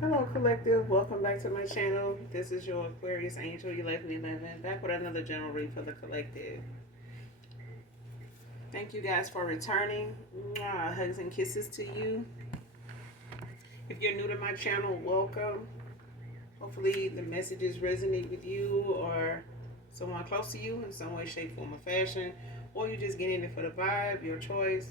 Hello, collective. Welcome back to my channel. This is your Aquarius Angel 1111, back with another general read for the collective. Thank you guys for returning. Mwah, hugs and kisses to you. If you're new to my channel, welcome. Hopefully, the messages resonate with you or someone close to you in some way, shape, form, or fashion, or you just get in it for the vibe, your choice.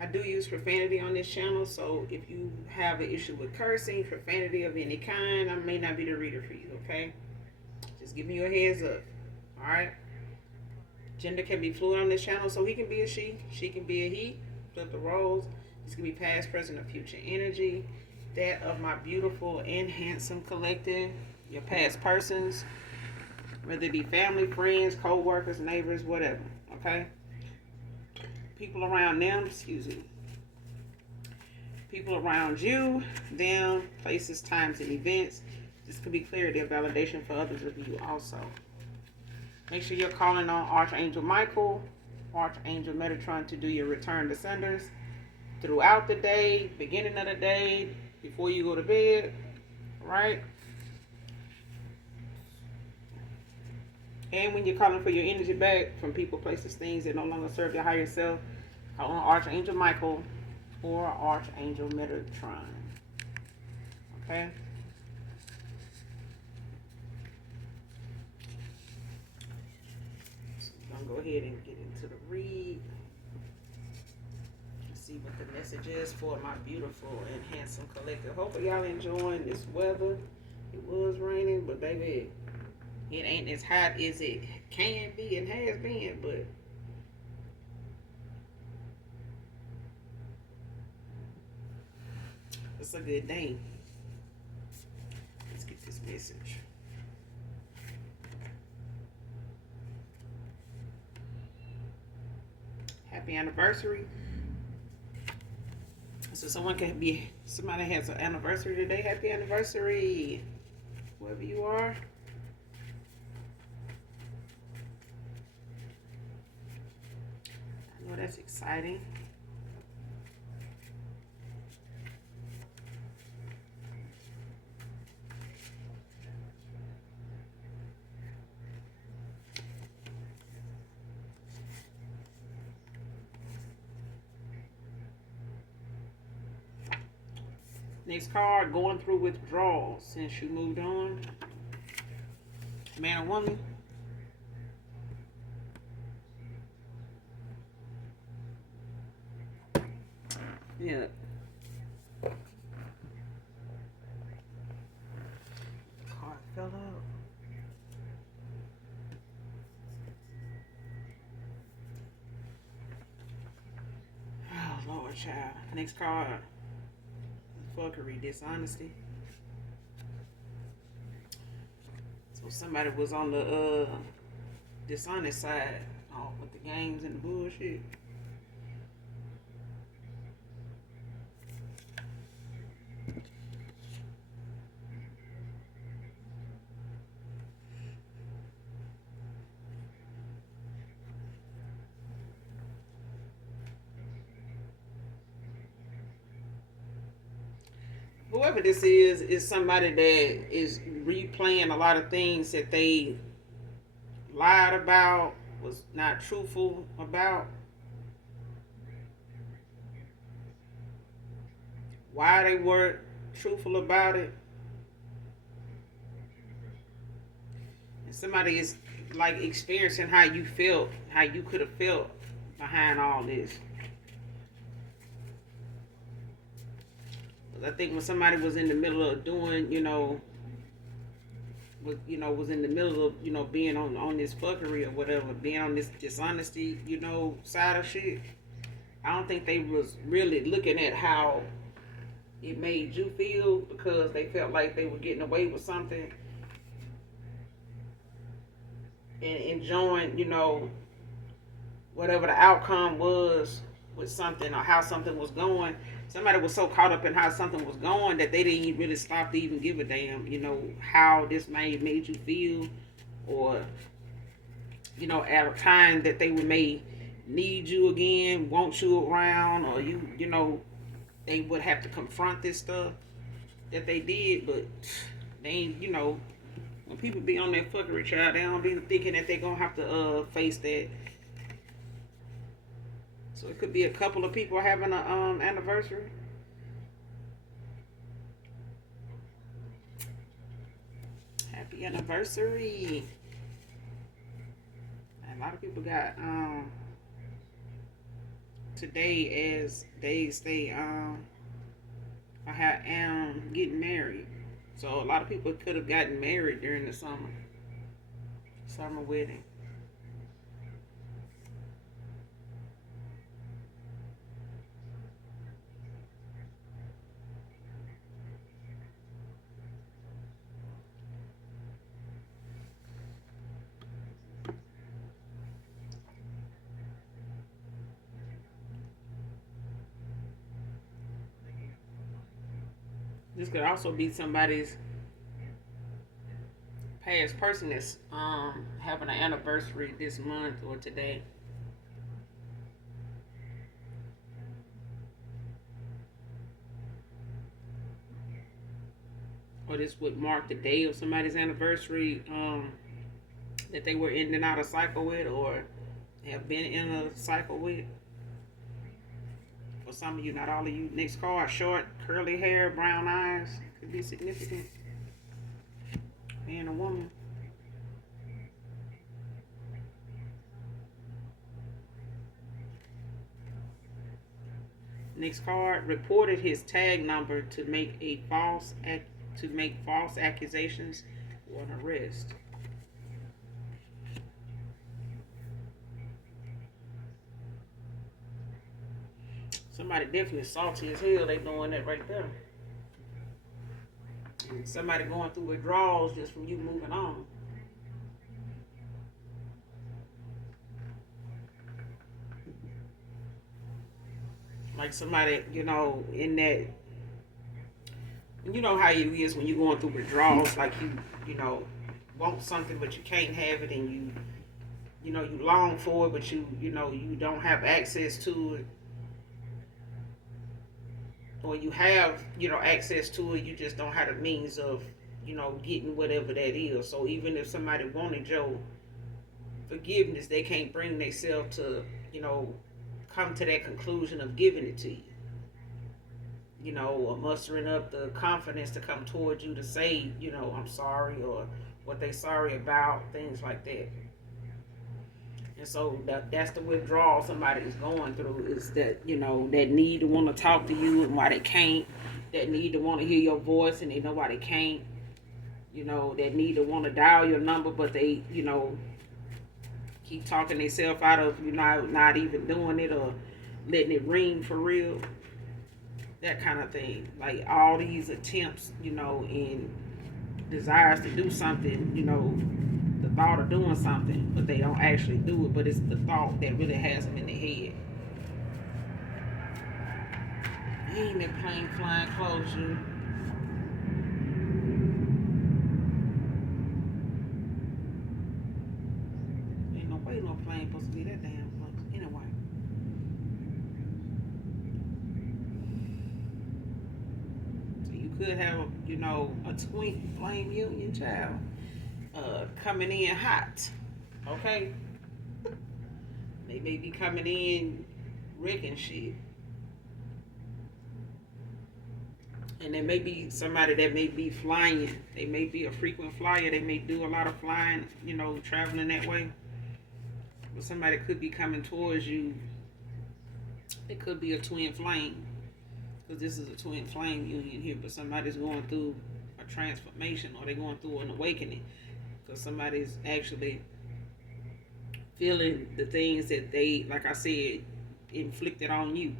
I do use profanity on this channel, so if you have an issue with cursing, profanity of any kind, I may not be the reader for you, okay? Just give me your heads up, all right? Gender can be fluid on this channel, so he can be a she can be a he. Flip the roles. This can be past, present, or future energy. That of my beautiful and handsome collective, your past persons, whether it be family, friends, co-workers, neighbors, whatever, okay? People around them, people around you, them, places, times, and events. This could be clarity and validation for others of you also. Make sure you're calling on Archangel Michael, Archangel Metatron to do your return to senders throughout the day, beginning of the day, before you go to bed, right? And when you're calling for your energy back from people, places, things that no longer serve your higher self, call on Archangel Michael or Archangel Metatron. Okay? So I'm going to go ahead and get into the read. See what the message is for my beautiful and handsome collective. Hopefully y'all enjoying this weather. It was raining, but baby, it ain't as hot as it can be and has been, but it's a good day. Let's get this message. Happy anniversary. So somebody has an anniversary today. Happy anniversary, whoever you are. I know that's exciting. Next card, going through withdrawals since you moved on. Man or woman? Yeah. Card fell out. Oh, Lord, child. Next card. Fuckery, dishonesty. So somebody was on the dishonest side, with the games and the bullshit. Whoever this is somebody that is replaying a lot of things that they lied about, was not truthful about. Why they weren't truthful about it. And somebody is like experiencing how you felt, how you could have felt behind all this. I think when somebody was in the middle of doing, was in the middle of, being on this fuckery or whatever, being on this dishonesty, side of shit. I don't think they was really looking at how it made you feel because they felt like they were getting away with something and enjoying, whatever the outcome was with something or how something was going. Somebody was so caught up in how something was going that they didn't really stop to even give a damn, how this made you feel, or, at a time that they may need you again, want you around, or they would have to confront this stuff. that they did, but they ain't, when people be on that fuckery, child, they don't be thinking that they're gonna have to face that. So it could be a couple of people having a anniversary. Happy anniversary. A lot of people got today as days they getting married. So a lot of people could have gotten married during the summer wedding. This could also be somebody's past person that's having an anniversary this month or today. Or this would mark the day of somebody's anniversary that they were in and out of cycle with, or have been in a cycle with. For some of you, not all of you. Next card, short, curly hair, brown eyes. Could be significant. Man or woman. Next card, reported his tag number to make false accusations or an arrest. Somebody definitely salty as hell. They doing that right there. And somebody going through withdrawals just from you moving on. Like somebody, in that, you know how it is when you're going through withdrawals, like you want something but you can't have it, and you long for it, but you don't have access to it. Or you have, access to it, you just don't have the means of, getting whatever that is. So even if somebody wanted your forgiveness, they can't bring themselves to, come to that conclusion of giving it to you. Or mustering up the confidence to come towards you to say, I'm sorry, or what they sorry about, things like that. And so that's the withdrawal somebody is going through, is that, that need to want to talk to you and why they can't, that need to want to hear your voice and they know why they can't, that need to want to dial your number, but they, keep talking themselves out of, not even doing it or letting it ring for real. That kind of thing. Like all these attempts, and desires to do something, the thought of doing something, but they don't actually do it, but it's the thought that really has them in their head. Ain't that plane flying closer? Ain't no way no plane supposed to be that damn close. Anyway. So you could have, a twin flame union child coming in hot. Okay? They may be coming in wrecking shit. And there may be somebody that may be flying. They may be a frequent flyer. They may do a lot of flying, traveling that way. But somebody could be coming towards you. It could be a twin flame. Because this is a twin flame union here. But somebody's going through a transformation, or they're going through an awakening. Because somebody's actually feeling the things that they, like I said, inflicted on you.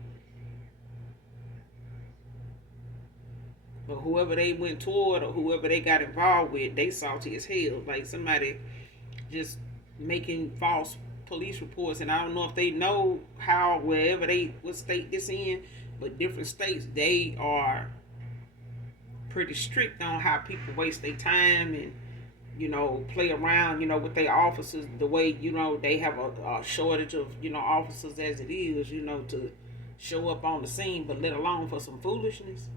But whoever they went toward or whoever they got involved with, they salty as hell. Like somebody just making false police reports. And I don't know if they know how, what state this in, but different states, they are pretty strict on how people waste their time and, play around, with their officers, the way, they have a shortage of, officers as it is, to show up on the scene, but let alone for some foolishness.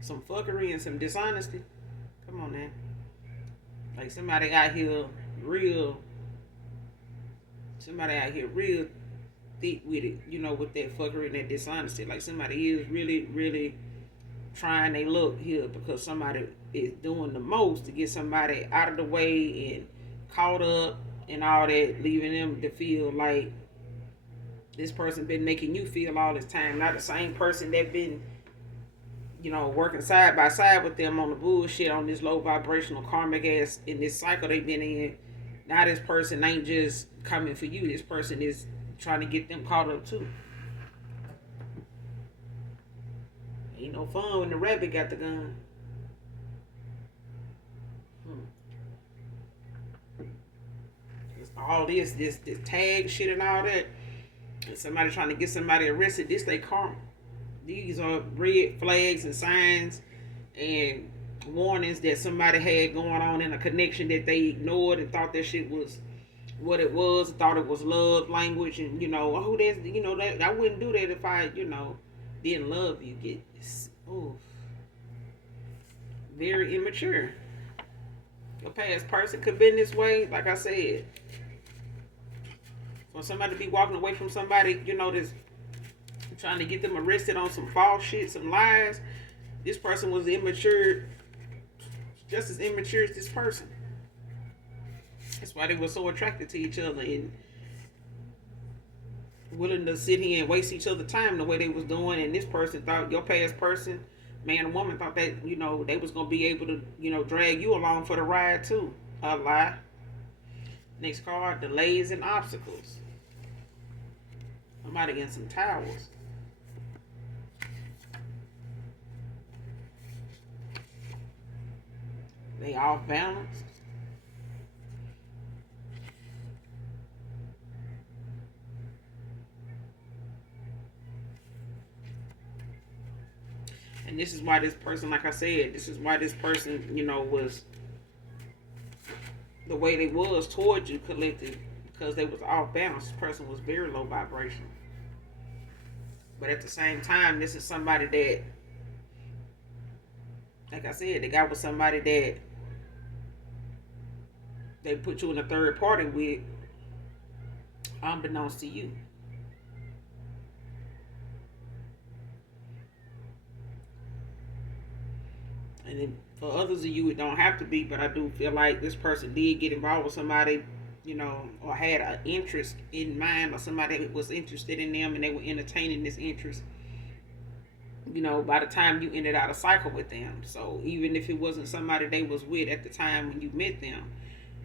some fuckery and some dishonesty. Come on, man. Like somebody out here real, somebody out here real thick with it, with that fuckery and that dishonesty. Like somebody is really, really trying their luck here because somebody is doing the most to get somebody out of the way and caught up and all that, leaving them to feel like this person been making you feel all this time, not the same person that been, working side by side with them on the bullshit, on this low vibrational karmic ass in this cycle they've been in. Now this person ain't just coming for you. This person is trying to get them caught up too. Ain't no fun when the rabbit got the gun. All this tag shit and all that. And somebody trying to get somebody arrested. This they karma. These are red flags and signs and warnings that somebody had going on in a connection that they ignored and thought that shit was what it was, thought it was love language, and that I wouldn't do that if I, didn't love you. Get very immature. Your past person could have been this way, like I said. For somebody to be walking away from somebody, that's trying to get them arrested on some false shit, some lies. This person was immature, just as immature as this person. That's why they were so attracted to each other and willing to sit here and waste each other's time the way they was doing. And this person thought, your past person, man or woman, thought that, they was going to be able to, drag you along for the ride too. A lie. Next card, delays and obstacles. Somebody getting some towels. They off balance. And this is why this person, like I said, this is why this person, was the way they was towards you, collective, because they was off balance. This person was very low vibrational. But at the same time, this is somebody that, like I said, they got with somebody that they put you in a third party with, unbeknownst to you. And then for others of you, it don't have to be, but I do feel like this person did get involved with somebody, or had an interest in mind, or somebody was interested in them and they were entertaining this interest, by the time you ended out a cycle with them. So even if it wasn't somebody they was with at the time when you met them,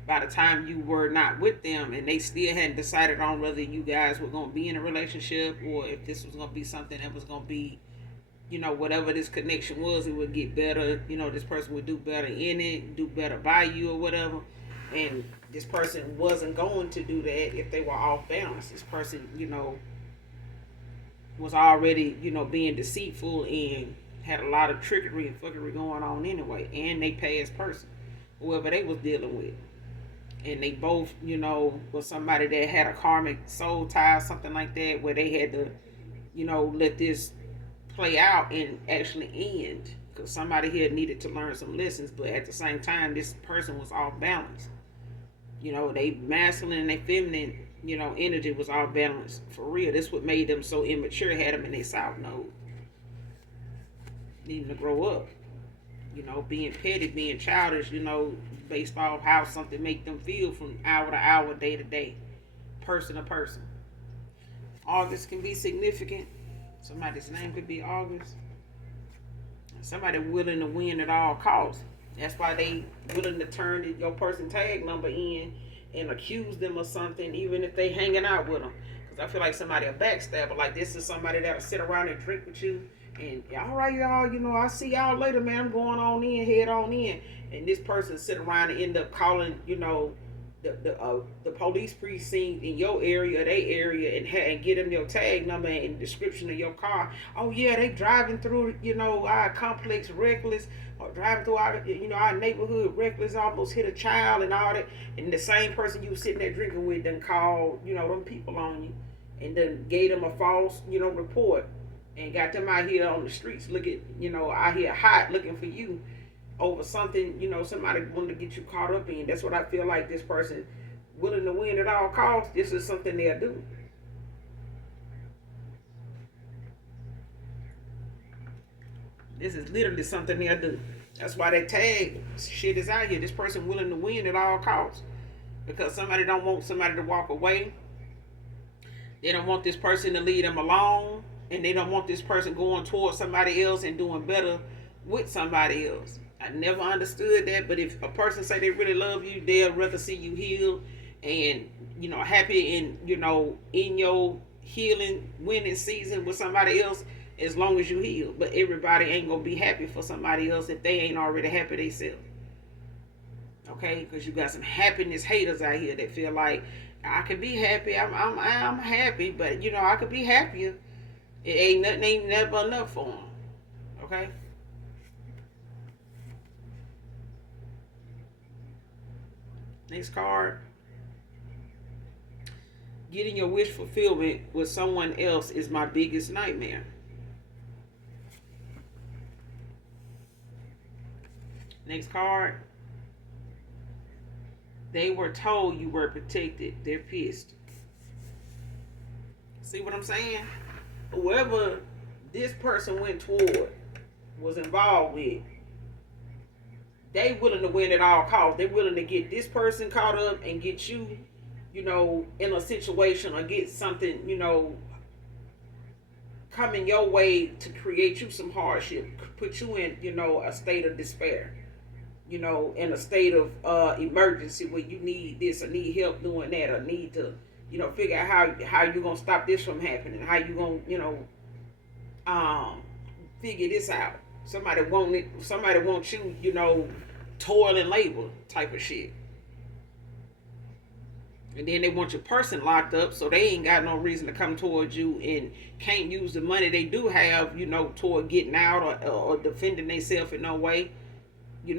by the time you were not with them and they still hadn't decided on whether you guys were going to be in a relationship or if this was going to be something that was going to be, whatever this connection was, it would get better. This person would do better in it, do better by you or whatever. And this person wasn't going to do that if they were off balance. This person, was already, being deceitful and had a lot of trickery and fuckery going on anyway. And they past person, whoever they was dealing with. And they both, was somebody that had a karmic soul tie or something like that, where they had to, let this play out and actually end, because somebody here needed to learn some lessons. But at the same time, this person was off balance. They masculine and they feminine, energy was off balance for real. This what made them so immature, had them in their south node, needing to grow up, being petty, being childish, based off how something make them feel from hour to hour, day to day, person to person. August can be significant. Somebody's name could be August. Somebody willing to win at all costs. That's why they willing to turn your person tag number in and accuse them of something, even if they hanging out with them. Because I feel like somebody a backstabber. Like this is somebody that'll sit around and drink with you. And all right, y'all, I'll see y'all later, man. I'm going on in, head on in. And this person sit around and end up calling, the police precinct in your area, their area, and get them your tag number and description of your car. Oh yeah, they driving through, our complex reckless, or driving through our neighborhood reckless, almost hit a child and all that. And the same person you was sitting there drinking with done called, them people on you, and then gave them a false, report. and got them out here on the streets looking, out here hot looking for you over something, somebody wanted to get you caught up in. That's what I feel like this person willing to win at all costs. This is something they'll do. This is literally something they'll do. That's why that tag shit is out here. This person willing to win at all costs. Because somebody don't want somebody to walk away. They don't want this person to leave them alone. And they don't want this person going towards somebody else and doing better with somebody else. I never understood that. But if a person say they really love you, they'll rather see you heal and, happy and, in your healing, winning season with somebody else as long as you heal. But everybody ain't going to be happy for somebody else if they ain't already happy themselves. Okay? Because you got some happiness haters out here that feel like, I can be happy. I'm happy, but, I could be happier. It ain't never enough for them. Okay? Next card. Getting your wish fulfillment with someone else is my biggest nightmare. Next card. They were told you were protected. They're pissed. See what I'm saying? Whoever this person went toward was involved with, they willing to win at all costs. They're willing to get this person caught up and get you, in a situation or get something, coming your way to create you some hardship, put you in, a state of despair, in a state of emergency where you need this or need help doing that or need to, figure out how you're going to stop this from happening, how you going to, figure this out. Somebody wants you, toil and labor type of shit. And then they want your person locked up so they ain't got no reason to come towards you and can't use the money they do have, toward getting out or defending themselves in no way,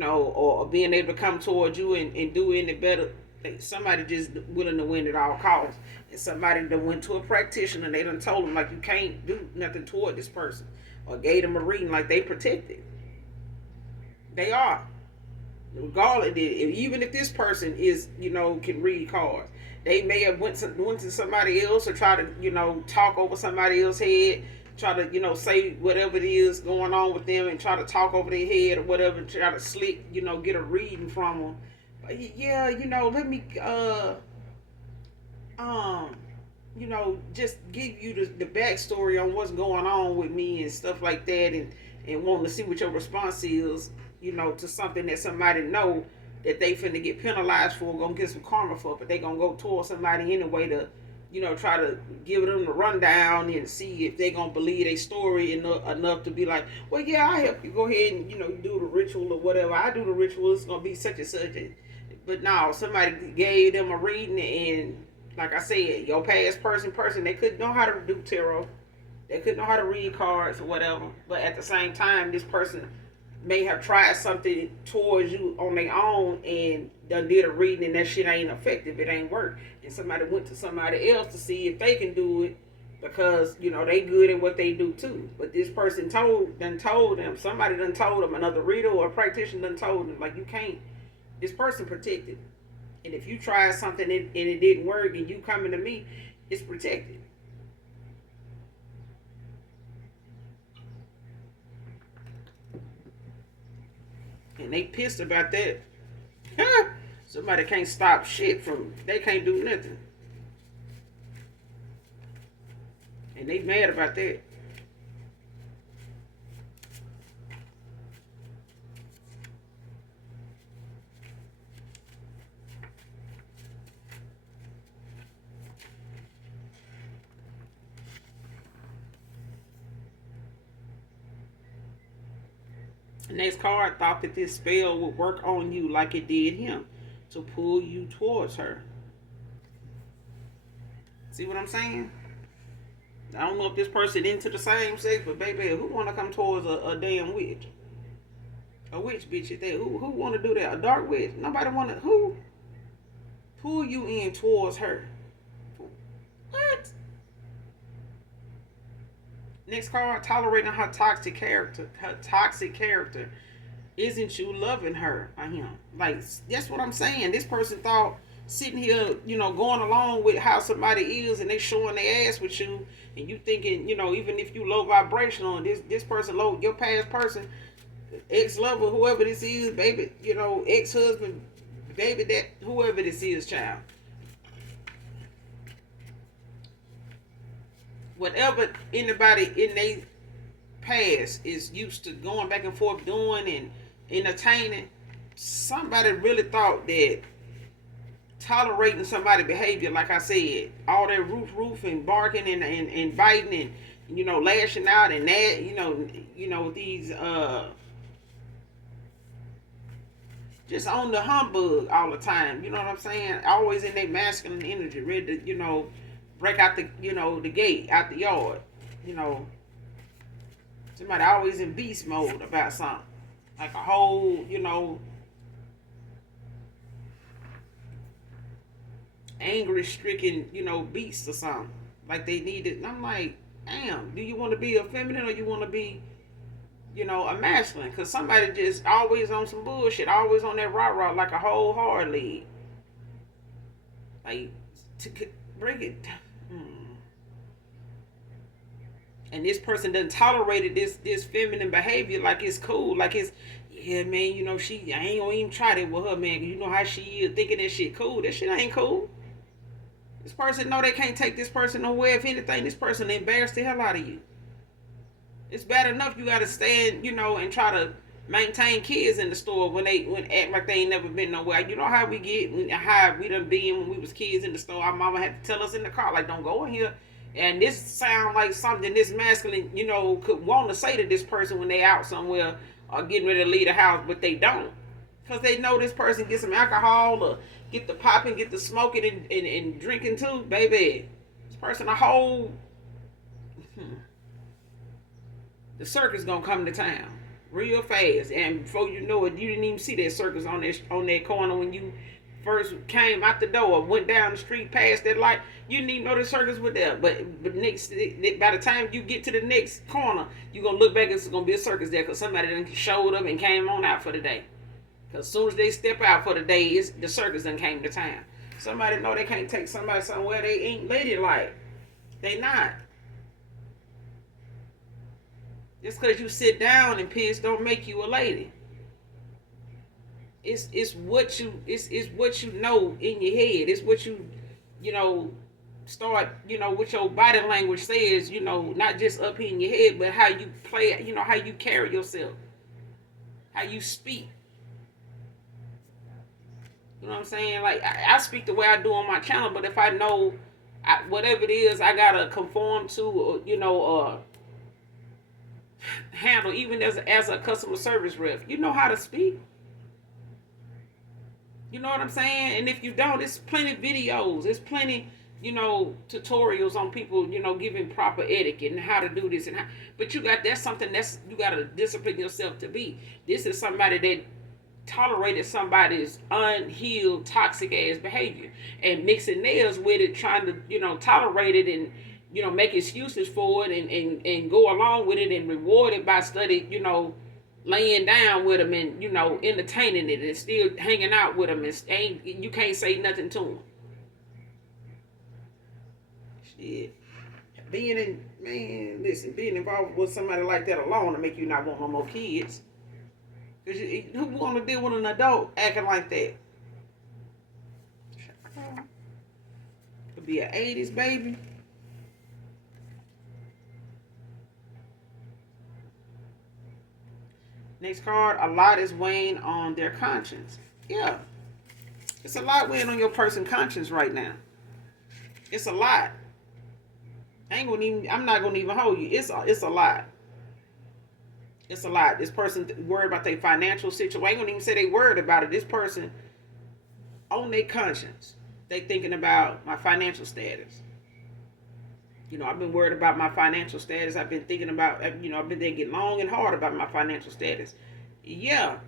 or being able to come towards you and do any better. Somebody just willing to win at all costs. And somebody that went to a practitioner and they done told them like you can't do nothing toward this person. Or gave them a reading like they protected. They are. Regardless, even if this person is, can read cards. They may have went to somebody else or try to, talk over somebody else's head. Try to, say whatever it is going on with them and try to talk over their head or whatever. Try to slick, get a reading from them. But yeah, let me, just give you the backstory on what's going on with me and stuff like that and wanting to see what your response is, to something that somebody know that they finna get penalized for, gonna get some karma for, but they gonna go towards somebody anyway to, try to give them the rundown and see if they gonna believe their story enough to be like, well, yeah, I help you go ahead and, do the ritual or whatever. I do the ritual, it's gonna be such and such. But no, somebody gave them a reading and, like I said, your past person, they couldn't know how to do tarot. They couldn't know how to read cards or whatever. But at the same time, this person may have tried something towards you on their own and done did a reading and that shit ain't effective. It ain't work. And somebody went to somebody else to see if they can do it because, they good at what they do too. But this person told them, somebody done told them, another reader or a practitioner done told them, like, you can't, this person protected. And if you try something and it didn't work and you coming to me, it's protected. And they pissed about that. Somebody can't stop shit they can't do nothing. And they mad about that. Next card, thought that this spell would work on you like it did him to pull you towards her. See what I'm saying? I don't know if this person into the same sex, but baby, who want to come towards a damn witch? A witch bitch at that. Who want to do that? A dark witch? Nobody want to. Who? Pull you in towards her. What? Next card, tolerating her toxic character. Her toxic character. Isn't you loving her or him? Like, that's what I'm saying. This person thought sitting here, going along with how somebody is and they showing their ass with you, and you thinking, even if you low vibrational, this person low, your past person, ex-lover, whoever this is, baby, ex-husband, baby, that, whoever this is, child. Whatever anybody in their past is used to going back and forth doing and entertaining, somebody really thought that tolerating somebody's behavior, like I said, all that roof and barking and biting and lashing out and that, these just on the humbug all the time, you know what I'm saying? Always in their masculine energy, ready to, break out the, the gate, out the yard, somebody always in beast mode about something. Like a whole, angry stricken, beast or something. Like they need it. And I'm like, damn, do you want to be a feminine or you want to be, a masculine? Because somebody just always on some bullshit, always on that rah-rah like a whole hard lead. Like, to bring it. And this person doesn't tolerate this feminine behavior like it's cool, like it's, yeah, man, I ain't gonna even try that with her, man. You know how she is, thinking that shit cool. That shit ain't cool. This person know they can't take this person nowhere. If anything, this person embarrassed the hell out of you. It's bad enough you gotta stand, and try to maintain kids in the store when act like they ain't never been nowhere. You know how we get, how we done been when we was kids in the store. Our mama had to tell us in the car, like, don't go in here. And this sound like something this masculine, could want to say to this person when they out somewhere or getting ready to leave the house, but they don't. Because they know this person get some alcohol or get the popping, get the smoking and drinking too. Baby, this person a whole... The circus gonna come to town real fast. And before you know it, you didn't even see that circus on that corner when you first came out the door, went down the street past that light. You didn't even know the circus was there. But next, by the time you get to the next corner, you're going to look back and it's going to be a circus there because somebody done showed up and came on out for the day. Because as soon as they step out for the day, the circus done came to town. Somebody know they can't take somebody somewhere they ain't ladylike. They not. Just because you sit down and piss don't make you a lady. It's what you know in your head. It's what you start, what your body language says, not just up here in your head, but how you play, how you carry yourself, how you speak. You know what I'm saying? Like, I speak the way I do on my channel, but if I know whatever it is I gotta conform to, or, handle, even as a customer service rep, you know how to speak. You know what I'm saying? And if you don't, it's plenty videos. There's plenty, tutorials on people, giving proper etiquette and how to do this and how. But that's something you got to discipline yourself to be. This is somebody that tolerated somebody's unhealed, toxic ass behavior and mixing nails with it, trying to, tolerate it and, make excuses for it and go along with it and reward it by laying down with them and, entertaining it and still hanging out with them and you can't say nothing to them. Shit. Being involved with somebody like that alone to make you not want no more kids. Because who want to deal with an adult acting like that? Could be an 80s baby. Next card, a lot is weighing on their conscience. Yeah. It's a lot weighing on your person's conscience right now. It's a lot. I'm not gonna even hold you. It's a lot. It's a lot. This person worried about their financial situation. I ain't gonna even say they worried about it. This person on their conscience. They thinking about my financial status. I've been worried about my financial status. I've been thinking about, I've been thinking long and hard about my financial status. Yeah.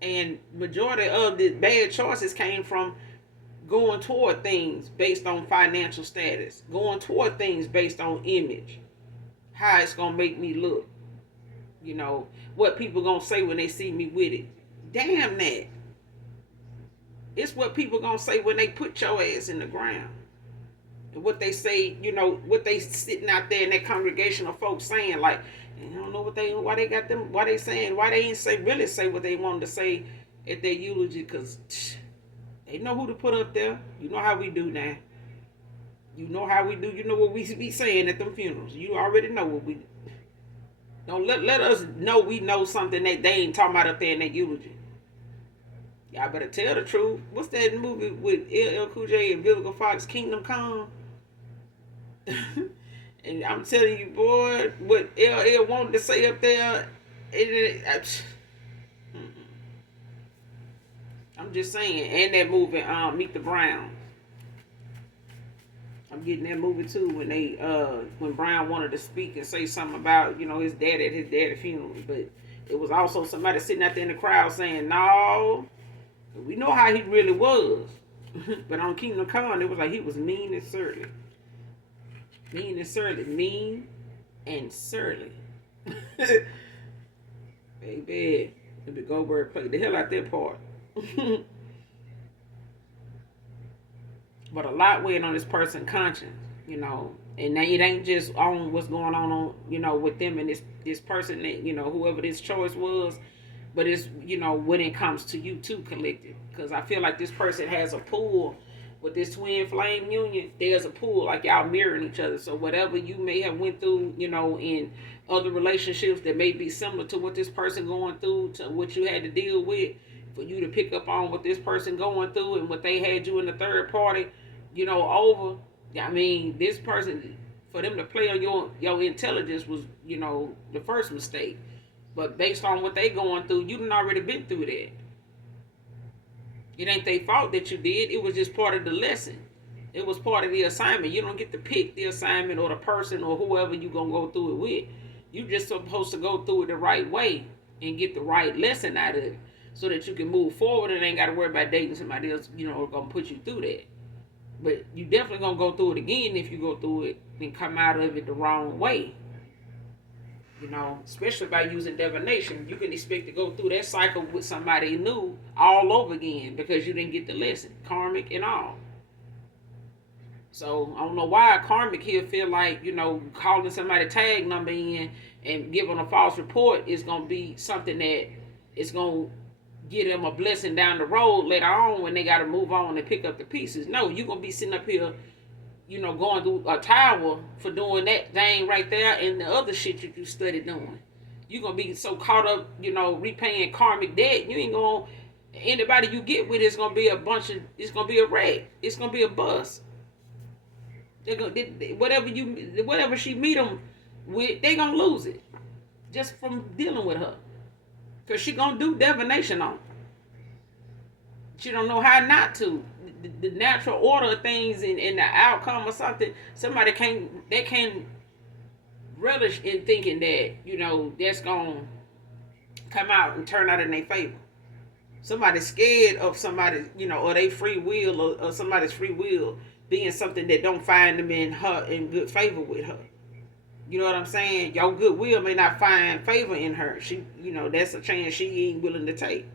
And majority of the bad choices came from going toward things based on financial status, going toward things based on image, how it's gonna make me look. You know, what people gonna say when they see me with it. Damn that. It's what people gonna say when they put your ass in the ground. And what they say, you know, what they sitting out there in that congregation of folks saying, like, I don't know why they got them, why they saying, why they ain't really say what they wanted to say at their eulogy, because they know who to put up there. You know how we do now. You know how we do. You know what we be saying at them funerals. You already know what we do. Don't let us know we know something that they ain't talking about up there in that eulogy. Y'all better tell the truth. What's that movie with LL Cool J and Vivica Fox, Kingdom Come? And I'm telling you, boy, what LL wanted to say up there, I'm just saying. And that movie, Meet the Browns. I'm getting that movie too when Brown wanted to speak and say something about, you know, his dad at his dad's funeral, but it was also somebody sitting out there in the crowd saying, no, we know how he really was. But on Kingdom Come, it was like he was mean and surly. Mean and surly. Mean and surly. Baby, the Goldberg played the hell out that part. But a lot weighing on this person's conscience, you know, and it ain't just on what's going on, you know, with them and this person that, you know, whoever this choice was, but it's, you know, when it comes to you too, collective, because I feel like this person has a pull with this twin flame union. There's a pull, like y'all mirroring each other. So whatever you may have went through, you know, in other relationships that may be similar to what this person going through, to what you had to deal with, for you to pick up on what this person going through and what they had you in the third party, you know, over. I mean, this person, for them to play on your intelligence was, you know, the first mistake. But based on what they going through, you done already been through that. It ain't their fault that you did. It was just part of the lesson. It was part of the assignment. You don't get to pick the assignment or the person or whoever you gonna go through it with. You just supposed to go through it the right way and get the right lesson out of it, so that you can move forward and ain't got to worry about dating somebody else, you know, gonna put you through that. But you definitely gonna go through it again if you go through it and come out of it the wrong way. You know, especially by using divination, you can expect to go through that cycle with somebody new all over again because you didn't get the lesson, karmic and all. So I don't know why karmic here feel like, you know, calling somebody tag number in and giving a false report is gonna be something that is gonna give them a blessing down the road later on when they got to move on and pick up the pieces. No, you're going to be sitting up here, you know, going through a tower for doing that thing right there and the other shit that you studied doing. You're going to be so caught up, you know, repaying karmic debt, you ain't going to, anybody you get with is going to be it's going to be a wreck. It's going to be a bust. Whatever she meet them with, they going to lose it just from dealing with her. Because she going to do divination on them. She don't know how not to. The natural order of things and the outcome or something, somebody can't relish in thinking that, you know, that's going to come out and turn out in their favor. Somebody's scared of somebody, you know, or they free will or somebody's free will being something that don't find them in good favor with her. You know what I'm saying? Your goodwill may not find favor in her. She, you know, that's a chance she ain't willing to take.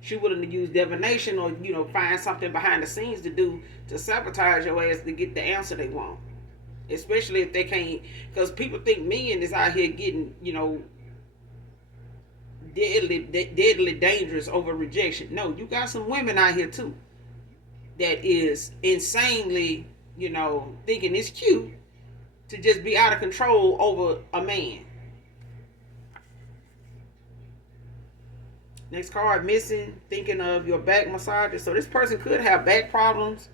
She willing to use divination or, you know, find something behind the scenes to do to sabotage your ass to get the answer they want. Especially if they can't, because people think men is out here getting, you know, deadly dangerous over rejection. No, you got some women out here too that is insanely, you know, thinking it's cute to just be out of control over a man. Next card, missing, thinking of your back massager. So this person could have back problems.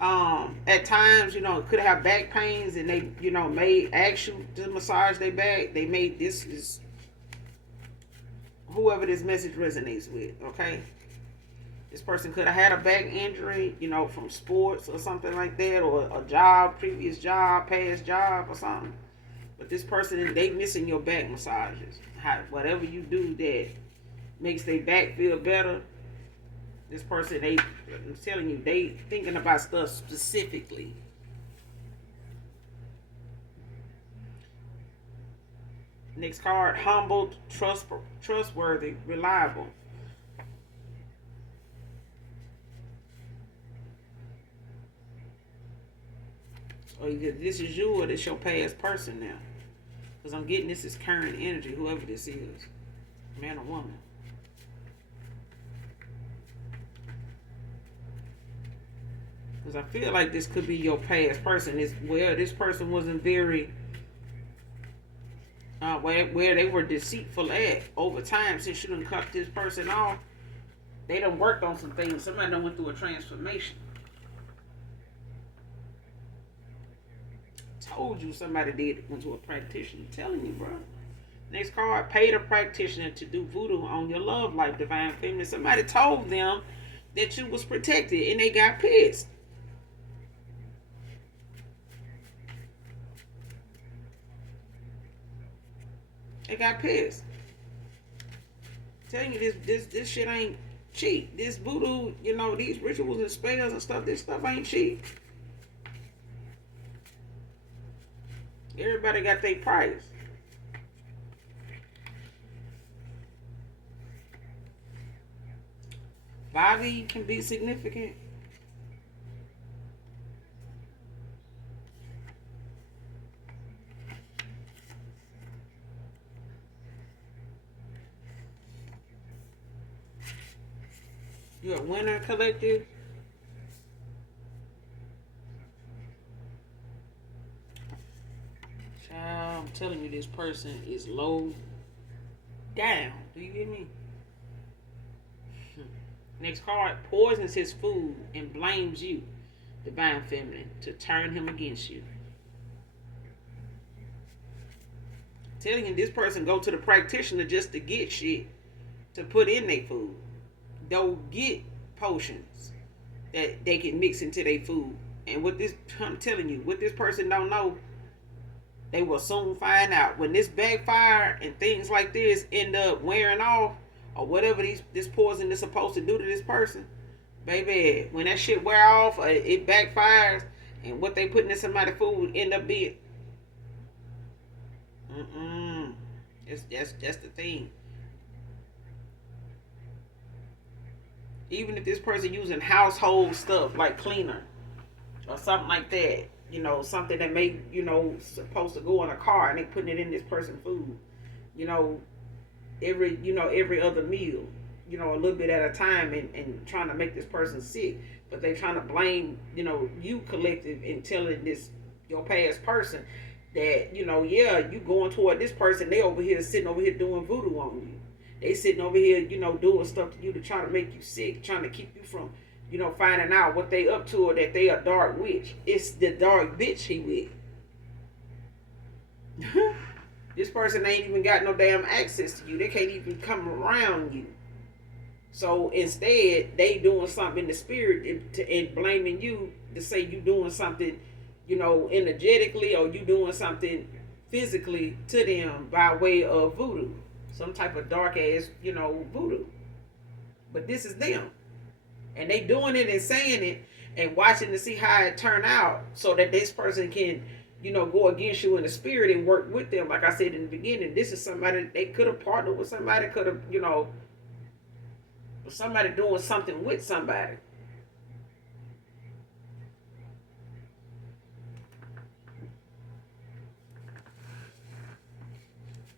At times, you know, could have back pains and they, you know, may ask you to massage their back. They may, this is whoever this message resonates with, okay? This person could have had a back injury, you know, from sports or something like that, or a job, previous job, past job or something. But this person, they missing your back massages. Whatever you do that makes their back feel better. This person, I'm telling you, they thinking about stuff specifically. Next card, humbled, trustworthy, reliable. So either this is you or this your past person now. Because I'm getting this is current energy, whoever this is. Man or woman. Because I feel like this could be your past person. This person wasn't very where they were deceitful at over time. Since you done cut this person off, they done worked on some things. Somebody done went through a transformation. Told you somebody did went to a practitioner. I'm telling you, bro. Next card, paid a practitioner to do voodoo on your love life, divine feminine. Somebody told them that you was protected and they got pissed. They got pissed. I'm telling you, this shit ain't cheap. This voodoo, these rituals and spells and stuff, this stuff ain't cheap. Everybody got their price. Bobby can be significant. You're a winner, collective. Child, I'm telling you, this person is low down. Do you get me? Next card, poisons his food and blames you, divine feminine, to turn him against you. Telling you, this person go to the practitioner just to get shit to put in their food. They'll get potions that they can mix into their food. And what this, I'm telling you, what this person don't know, they will soon find out. When this backfire and things like this end up wearing off, or whatever this poison is supposed to do to this person, baby, when that shit wear off, it backfires, and what they put in somebody's food end up being, that's the thing. Even if this person using household stuff like cleaner or something like that, something that may, supposed to go in a car and they putting it in this person's food, every other meal, a little bit at a time and trying to make this person sick. But they trying to blame, you collective and telling this, your past person that, you going toward this person, they over here sitting over here doing voodoo on you. They sitting over here, doing stuff to you to try to make you sick, trying to keep you from, finding out what they up to or that they a dark witch. It's the dark bitch he with. This person ain't even got no damn access to you. They can't even come around you. So instead, they doing something in the spirit and blaming you to say you doing something, energetically, or you doing something physically to them by way of voodoo. Some type of dark ass, voodoo. But this is them. And they doing it and saying it and watching to see how it turn out so that this person can, go against you in the spirit and work with them. Like I said in the beginning, this is somebody, they could have partnered with somebody, could have, somebody doing something with somebody.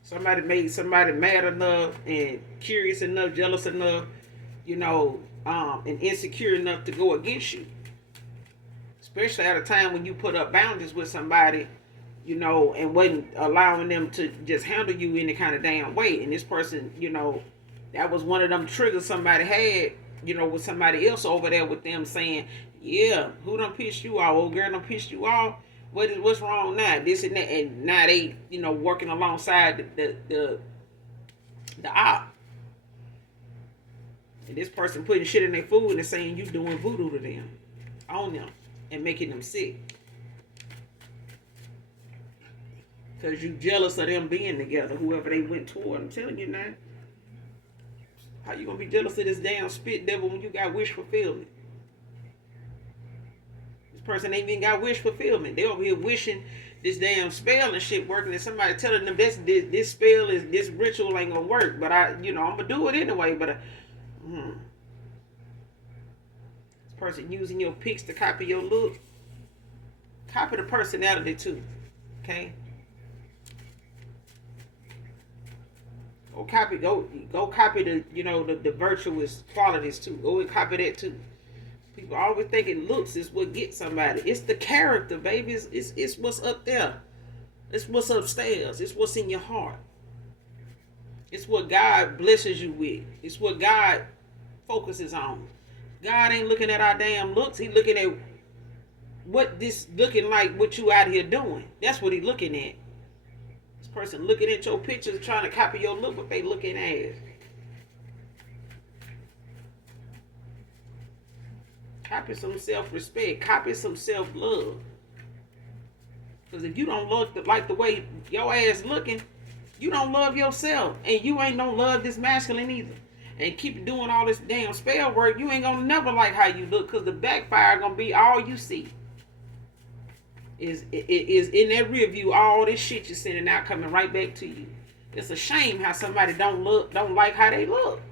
Somebody made somebody mad enough and curious enough, jealous enough, and insecure enough to go against you. Especially at a time when you put up boundaries with somebody, and wasn't allowing them to just handle you any kind of damn way. And this person, that was one of them triggers somebody had, with somebody else over there with them saying, yeah, who done pissed you off? Old girl done pissed you off? What's wrong now? This and that, and now they, working alongside the op. And this person putting shit in their food and saying you doing voodoo to them, on them, and making them sick. Because you jealous of them being together, whoever they went toward. I'm telling you now. How you gonna be jealous of this damn spit devil when you got wish fulfillment? This person ain't even got wish fulfillment. They over here wishing this damn spell and shit working, and somebody telling them this spell is this ritual ain't gonna work, but I'm gonna do it anyway. But this person using your pics to copy your look, copy the personality too. Okay. Go copy the virtuous qualities too. Go and copy that too. People always thinking looks is what gets somebody. It's the character, baby. It's what's up there. It's what's upstairs. It's what's in your heart. It's what God blesses you with. It's what God focuses on. God ain't looking at our damn looks. He looking at what this looking like, what you out here doing. That's what he looking at. This person looking at your pictures trying to copy your look, what they looking at. Copy some self-respect. Copy some self-love. Because if you don't like the way your ass looking, you don't love yourself. And you ain't don't love this masculine either. And keep doing all this damn spell work, you ain't gonna never like how you look. Because the backfire gonna be all you see. Is in that rear view, all this shit you're sending out coming right back to you. It's a shame how somebody don't like how they look.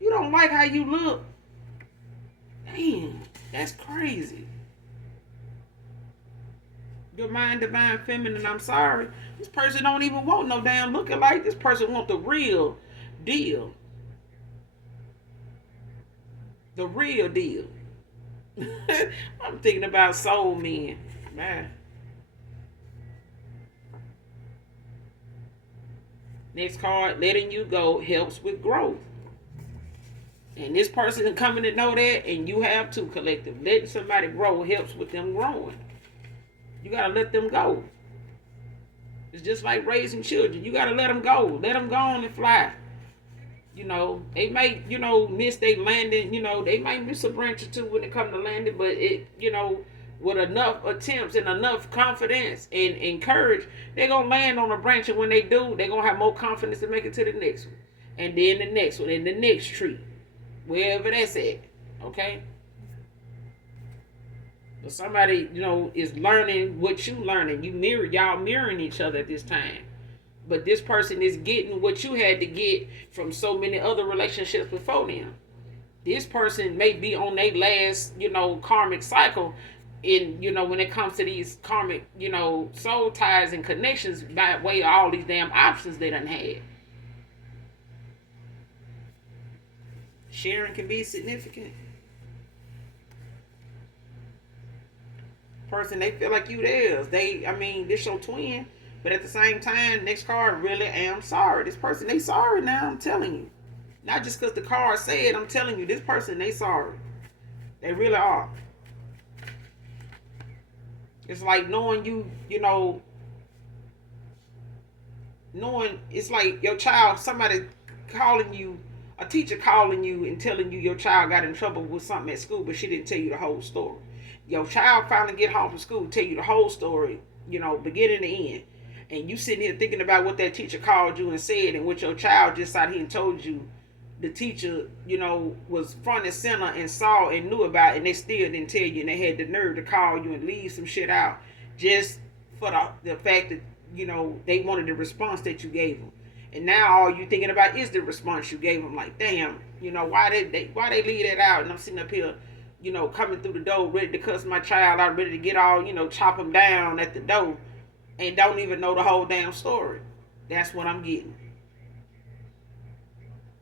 You don't like how you look. Damn, that's crazy. Your mind, divine feminine, I'm sorry. This person don't even want no damn looking like. This person want the real deal. The real deal. I'm thinking about soul men. Man. Next card, letting you go helps with growth. And this person is coming to know that, and you have to, collective. Letting somebody grow helps with them growing. You got to let them go. It's just like raising children. You got to let them go. Let them go on and fly. They might, miss their landing. They might miss a branch or two when it comes to landing, but with enough attempts and enough confidence and courage, they're going to land on a branch, and when they do, they're going to have more confidence to make it to the next one. And then the next one, and the next tree. Wherever that's at, okay? But somebody, is learning what you learning. Y'all mirroring each other at this time. But this person is getting what you had to get from so many other relationships before them. This person may be on their last, karmic cycle in, when it comes to these karmic, soul ties and connections by way of all these damn options they done had. Sharing can be significant. Person, they feel like you theirs. This your twin, but at the same time, next card, really am sorry. This person, they sorry now, I'm telling you. Not just because the card said, I'm telling you, this person, they sorry. They really are. It's like knowing knowing, it's like your child, somebody calling you, a teacher calling you and telling you your child got in trouble with something at school, but she didn't tell you the whole story. Your child finally get home from school, tell you the whole story, beginning to end. And you sitting here thinking about what that teacher called you and said, and what your child just out here and told you the teacher, was front and center and saw and knew about, and they still didn't tell you, and they had the nerve to call you and leave some shit out just for the fact that, they wanted the response that you gave them. And now all you thinking about is the response you gave them. Like, damn, why they leave that out? And I'm sitting up here, coming through the door, ready to cuss my child out, ready to get all, chop him down at the door, and don't even know the whole damn story. That's what I'm getting.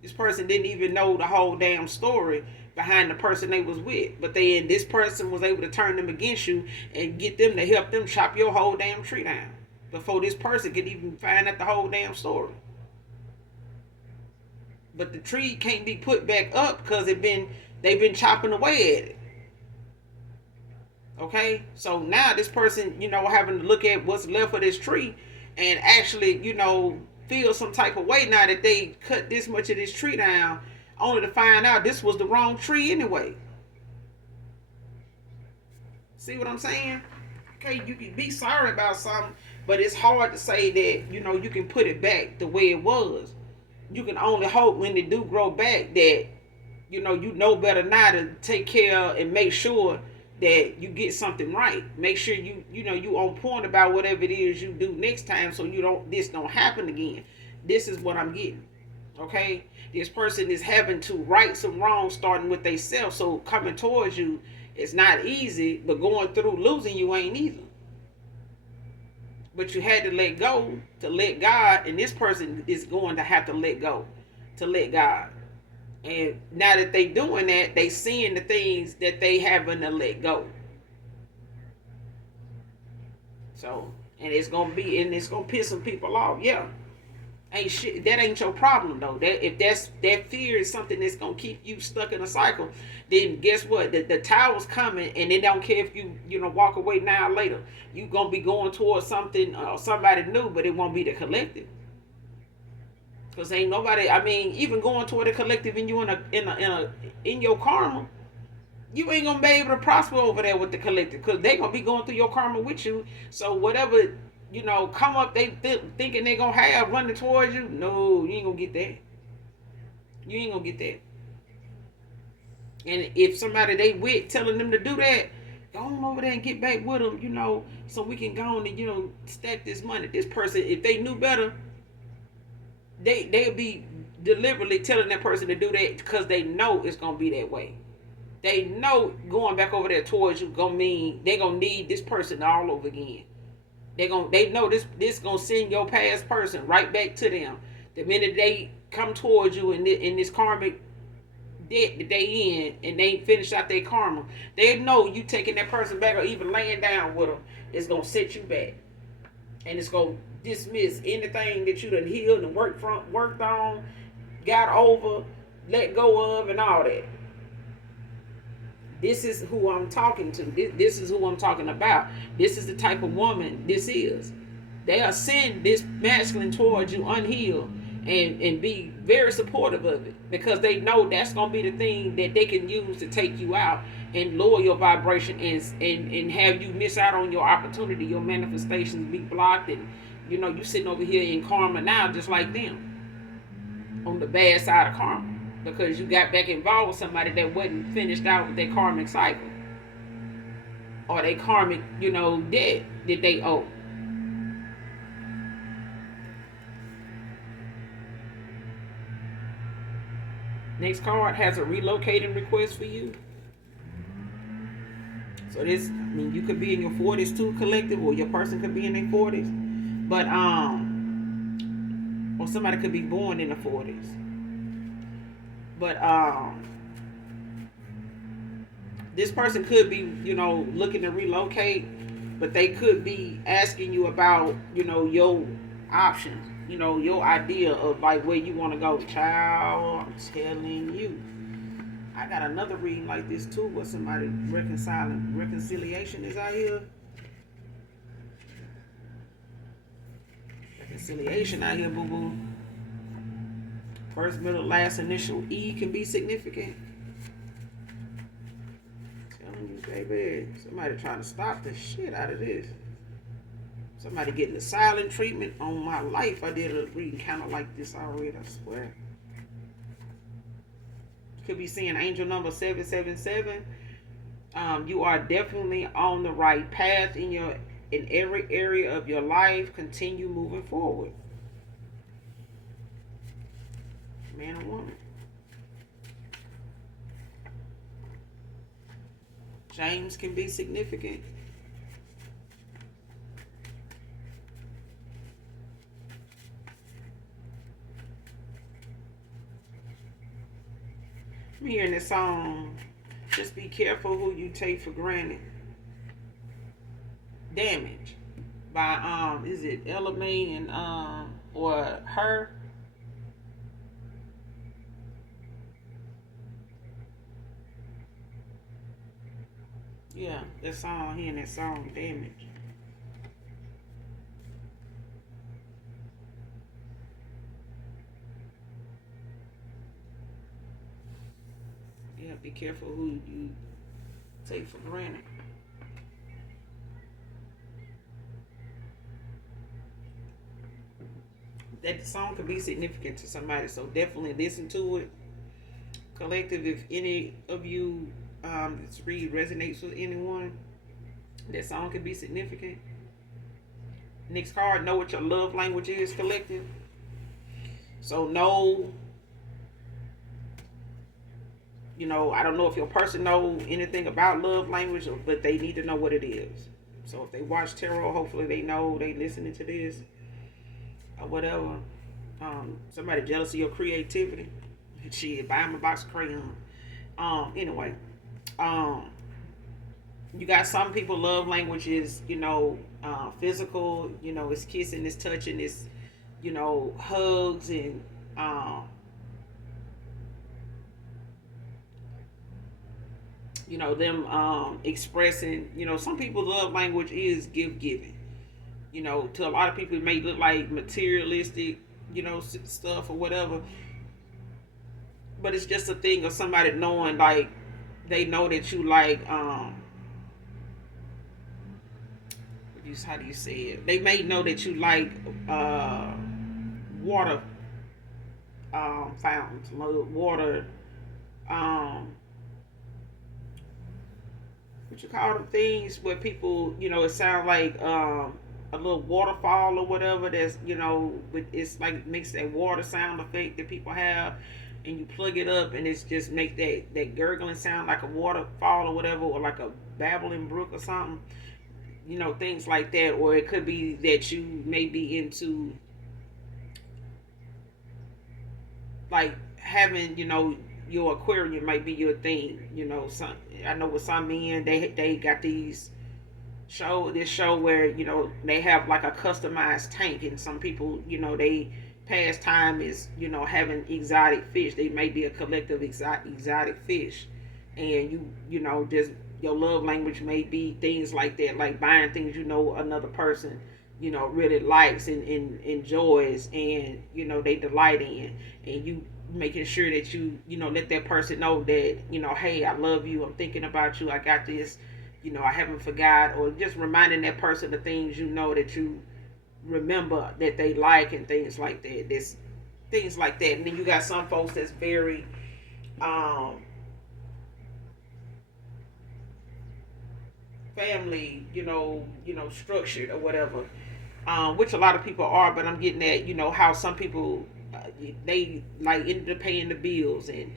This person didn't even know the whole damn story behind the person they was with, but this person was able to turn them against you and get them to help them chop your whole damn tree down before this person could even find out the whole damn story. But the tree can't be put back up because they've been chopping away at it. Okay? So now this person, having to look at what's left of this tree and actually, feel some type of way now that they cut this much of this tree down, only to find out this was the wrong tree anyway. See what I'm saying? Okay, you can be sorry about something, but it's hard to say that, you can put it back the way it was. You can only hope when they do grow back that, you know better now to take care and make sure that you get something right. Make sure you on point about whatever it is you do next time, so this don't happen again. This is what I'm getting. Okay, this person is having to right some wrongs, starting with themselves. So coming towards you is not easy, but going through losing you ain't either. But you had to let go to let God, and this person is going to have to let go to let God. And now that they doing that, they seeing the things that they having to let go. So, and it's gonna piss some people off. Yeah, ain't shit. That ain't your problem though. That fear is something that's gonna keep you stuck in a cycle. Then guess what? The tower's coming, and they don't care if you walk away now or later. You gonna be going towards something or somebody new, but it won't be the collective. Cause ain't nobody. I mean, even going toward the collective, and you in your karma, you ain't gonna be able to prosper over there with the collective, cause they gonna be going through your karma with you. So whatever come up, they thinking they gonna have running towards you. No, you ain't gonna get that. You ain't gonna get that. And if somebody they with telling them to do that, go on over there and get back with them, so we can go on and stack this money. This person, if they knew better, they'll be deliberately telling that person to do that because they know it's gonna be that way. They know going back over there towards you gonna mean they gonna need this person all over again. They know this gonna send your past person right back to them. The minute they come towards you in this karmic debt that they in, and they finish out their karma, they know you taking that person back or even laying down with them is gonna set you back, and it's gonna dismiss anything that you done healed and worked on, got over, let go of, and all that. This is who I'm talking to. This is who I'm talking about. This is the type of woman this is. They are send this masculine towards you unhealed and be very supportive of it, because they know that's going to be the thing that they can use to take you out and lower your vibration and have you miss out on your opportunity, your manifestations be blocked, and you sitting over here in karma now just like them, on the bad side of karma, because you got back involved with somebody that wasn't finished out with their karmic cycle or their karmic debt that they owe. Next card has a relocating request for you. So this, you could be in your 40s too, collective, or your person could be in their 40s. But or somebody could be born in the 40s. But this person could be, looking to relocate, but they could be asking you about, your options, your idea of like where you want to go. Child, I'm telling you. I got another reading like this too, where somebody reconciliation is out here. Reconciliation out here, boo-boo. First, middle, last, initial E can be significant. I'm telling you, baby, somebody trying to stop the shit out of this. Somebody getting the silent treatment on my life. I did a reading kind of like this already, I swear. Could be seeing angel number 777. You are definitely on the right path in every area of your life. Continue moving forward. Man or woman. James can be significant. I'm hearing this song, just be careful who you take for granted. Damage by is it Ella May and or her? Yeah, that song, hearing that song, Damage. Yeah, be careful who you take for granted. That song could be significant to somebody, so definitely listen to it. Collective, if any of you This read resonates with anyone. That song could be significant. Next card, know what your love language is, collective. So know, I don't know if your person know anything about love language, but they need to know what it is. So if they watch tarot, hopefully they know they listening to this or whatever. Somebody jealous of your creativity. Shit, buy them a box of crayon. Anyway, you got some people love language is, physical, it's kissing, it's touching, it's, hugs and them expressing, some people's love language is gift giving. To a lot of people it may look like materialistic, stuff or whatever. But it's just a thing of somebody knowing, like, they know that you like, how do you say it? They may know that you like water fountains, water, what you call them things where people, it sounds like a little waterfall or whatever. That's, it's like makes that water sound effect that people have, and you plug it up and it's just make that gurgling sound like a waterfall or whatever, or like a babbling brook or something. Things like that. Or it could be that you may be into, like, having, your aquarium might be your thing. Some, I know with some men, they got this show where, they have like a customized tank, and some people, they pastime is, having exotic fish. They may be a collective exotic fish, and just your love language may be things like that, like buying things another person really likes and enjoys, and they delight in, and you making sure that you let that person know that hey, I love you, I'm thinking about you, I got this, I haven't forgot, or just reminding that person the things that you remember that they like, and things like that. This things like that. And then you got some folks that's very family, structured or whatever, which a lot of people are. But I'm getting at, how some people they like end up paying the bills, and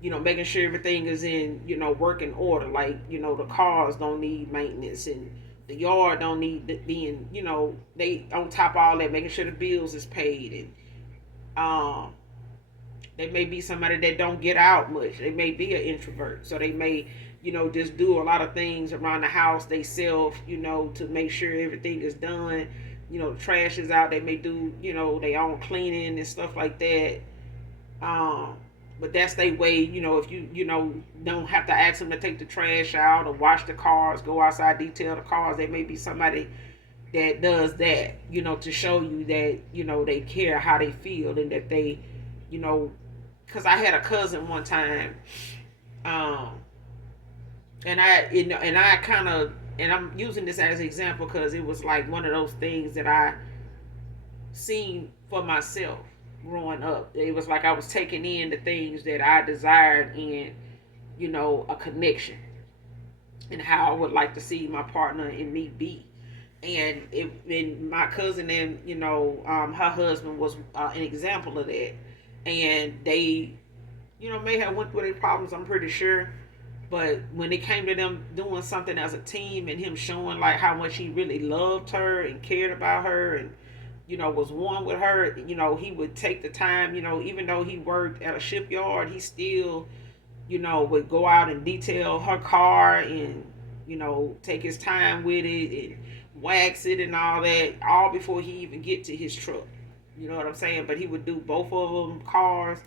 making sure everything is in working order. Like the cars don't need maintenance, and the yard don't need being they on top of all that, making sure the bills is paid. And they may be somebody that don't get out much. They may be an introvert, so they may just do a lot of things around the house they self, to make sure everything is done. The trash is out. They may do their own cleaning and stuff like that. But that's their way. If you don't have to ask them to take the trash out or wash the cars, go outside, detail the cars. They may be somebody that does that, to show you that they care how they feel, and that they, because I had a cousin one time, and I kind of, and I'm using this as an example because it was like one of those things that I seen for myself growing up. It was like I was taking in the things that I desired in, a connection, and how I would like to see my partner and me be. And my cousin and her husband was an example of that. And they may have went through their problems, I'm pretty sure. But when it came to them doing something as a team, and him showing like how much he really loved her and cared about her, and was one with her, he would take the time, even though he worked at a shipyard, he still would go out and detail her car, and take his time with it and wax it and all that, all before he even get to his truck. You know what I'm saying? But he would do both of them cars.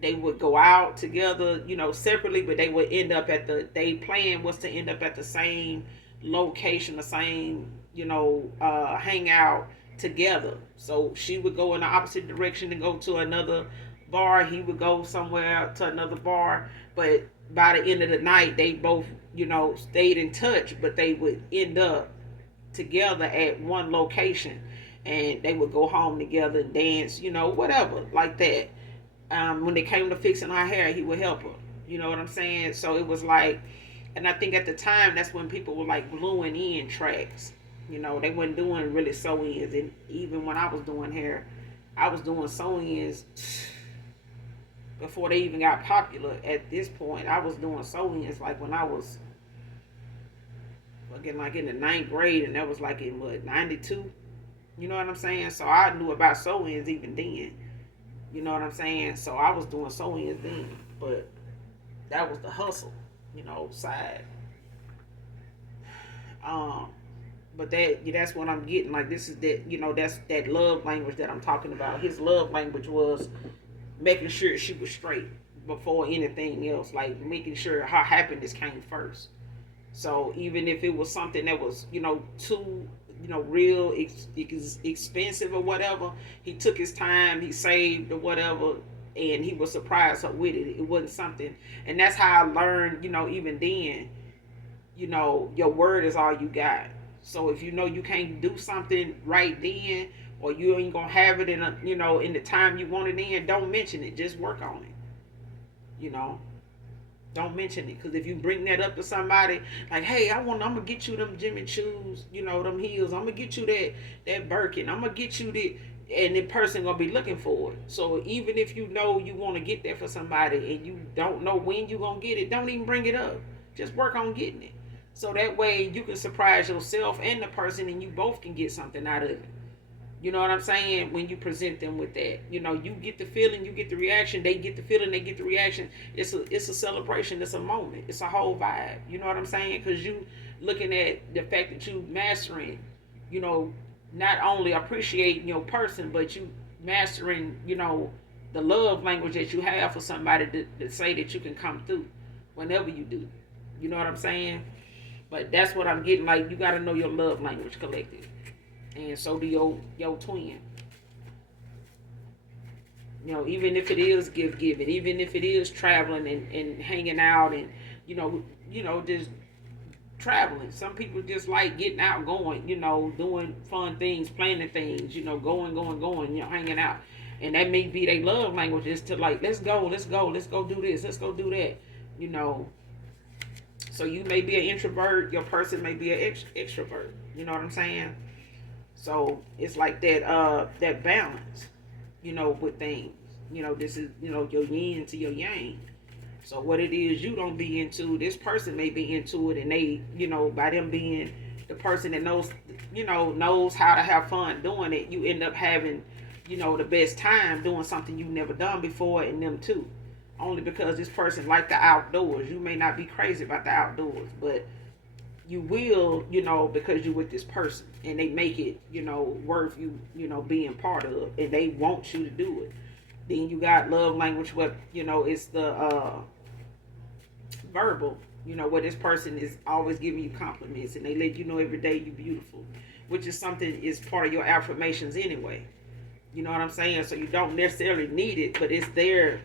They would go out together, separately, but they would end up they plan was to end up at the same location, the same, hangout together. So she would go in the opposite direction and go to another bar. He would go somewhere to another bar. But by the end of the night, they both, stayed in touch, but they would end up together at one location, and they would go home together and dance, whatever, like that. When they came to fixing her hair, he would help her. You know what I'm saying? So it was like, and I think at the time that's when people were like gluing in tracks. You know, they weren't doing really sew-ins. And even when I was doing hair, I was doing sew-ins before they even got popular. At this point, I was doing sew-ins like when I was again like in the ninth grade, and that was like in what, 92. You know what I'm saying? So I knew about sew-ins even then. You know what I'm saying? So I was doing sew-ins then, but that was the hustle, side. Um, but that's what I'm getting. Like this is that, that's that love language that I'm talking about. His love language was making sure she was straight before anything else. Like making sure her happiness came first. So even if it was something that was, too, real expensive or whatever, he took his time, he saved or whatever, and he would surprise her with it. It wasn't something, and that's how I learned, even then, your word is all you got. So if you can't do something right then, or you ain't gonna have it in in the time you want it in, don't mention it. Just work on it. Don't mention it, because if you bring that up to somebody, like, hey, I'm gonna get you them Jimmy Choos, them heels. I'm gonna get you that Birkin. I'm gonna get you the, and the person gonna be looking for it. So even if you want to get that for somebody and you don't know when you gonna get it, don't even bring it up. Just work on getting it. So that way you can surprise yourself and the person, and you both can get something out of it. You know what I'm saying? When you present them with that, you get the feeling, you get the reaction. They get the feeling, they get the reaction. It's a celebration. It's a moment. It's a whole vibe. You know what I'm saying? Because you looking at the fact that you mastering, not only appreciating your person, but you mastering, the love language that you have for somebody to say that you can come through whenever you do. You know what I'm saying? But that's what I'm getting. Like, you got to know your love language collective. And so do your twin. Even if it is gift giving, even if it is traveling and hanging out and, just traveling. Some people just like getting out, going, doing fun things, planning things, going, hanging out. And that may be their love language, is to like, let's go do this, let's go do that, So you may be an introvert, your person may be an extrovert. You know what I'm saying? So it's like that balance, with things. This is, your yin to your yang. So what it is you don't be into, this person may be into it, and they, by them being the person that knows how to have fun doing it, you end up having, the best time doing something you've never done before, and them too. Only because this person like the outdoors. You may not be crazy about the outdoors, but you will, because you're with this person, and they make it, worth you, being part of, and they want you to do it. Then you got love language, what, it's the verbal, where this person is always giving you compliments, and they let you know every day you're beautiful, which is something is part of your affirmations anyway. You know what I'm saying? So you don't necessarily need it, but it's their,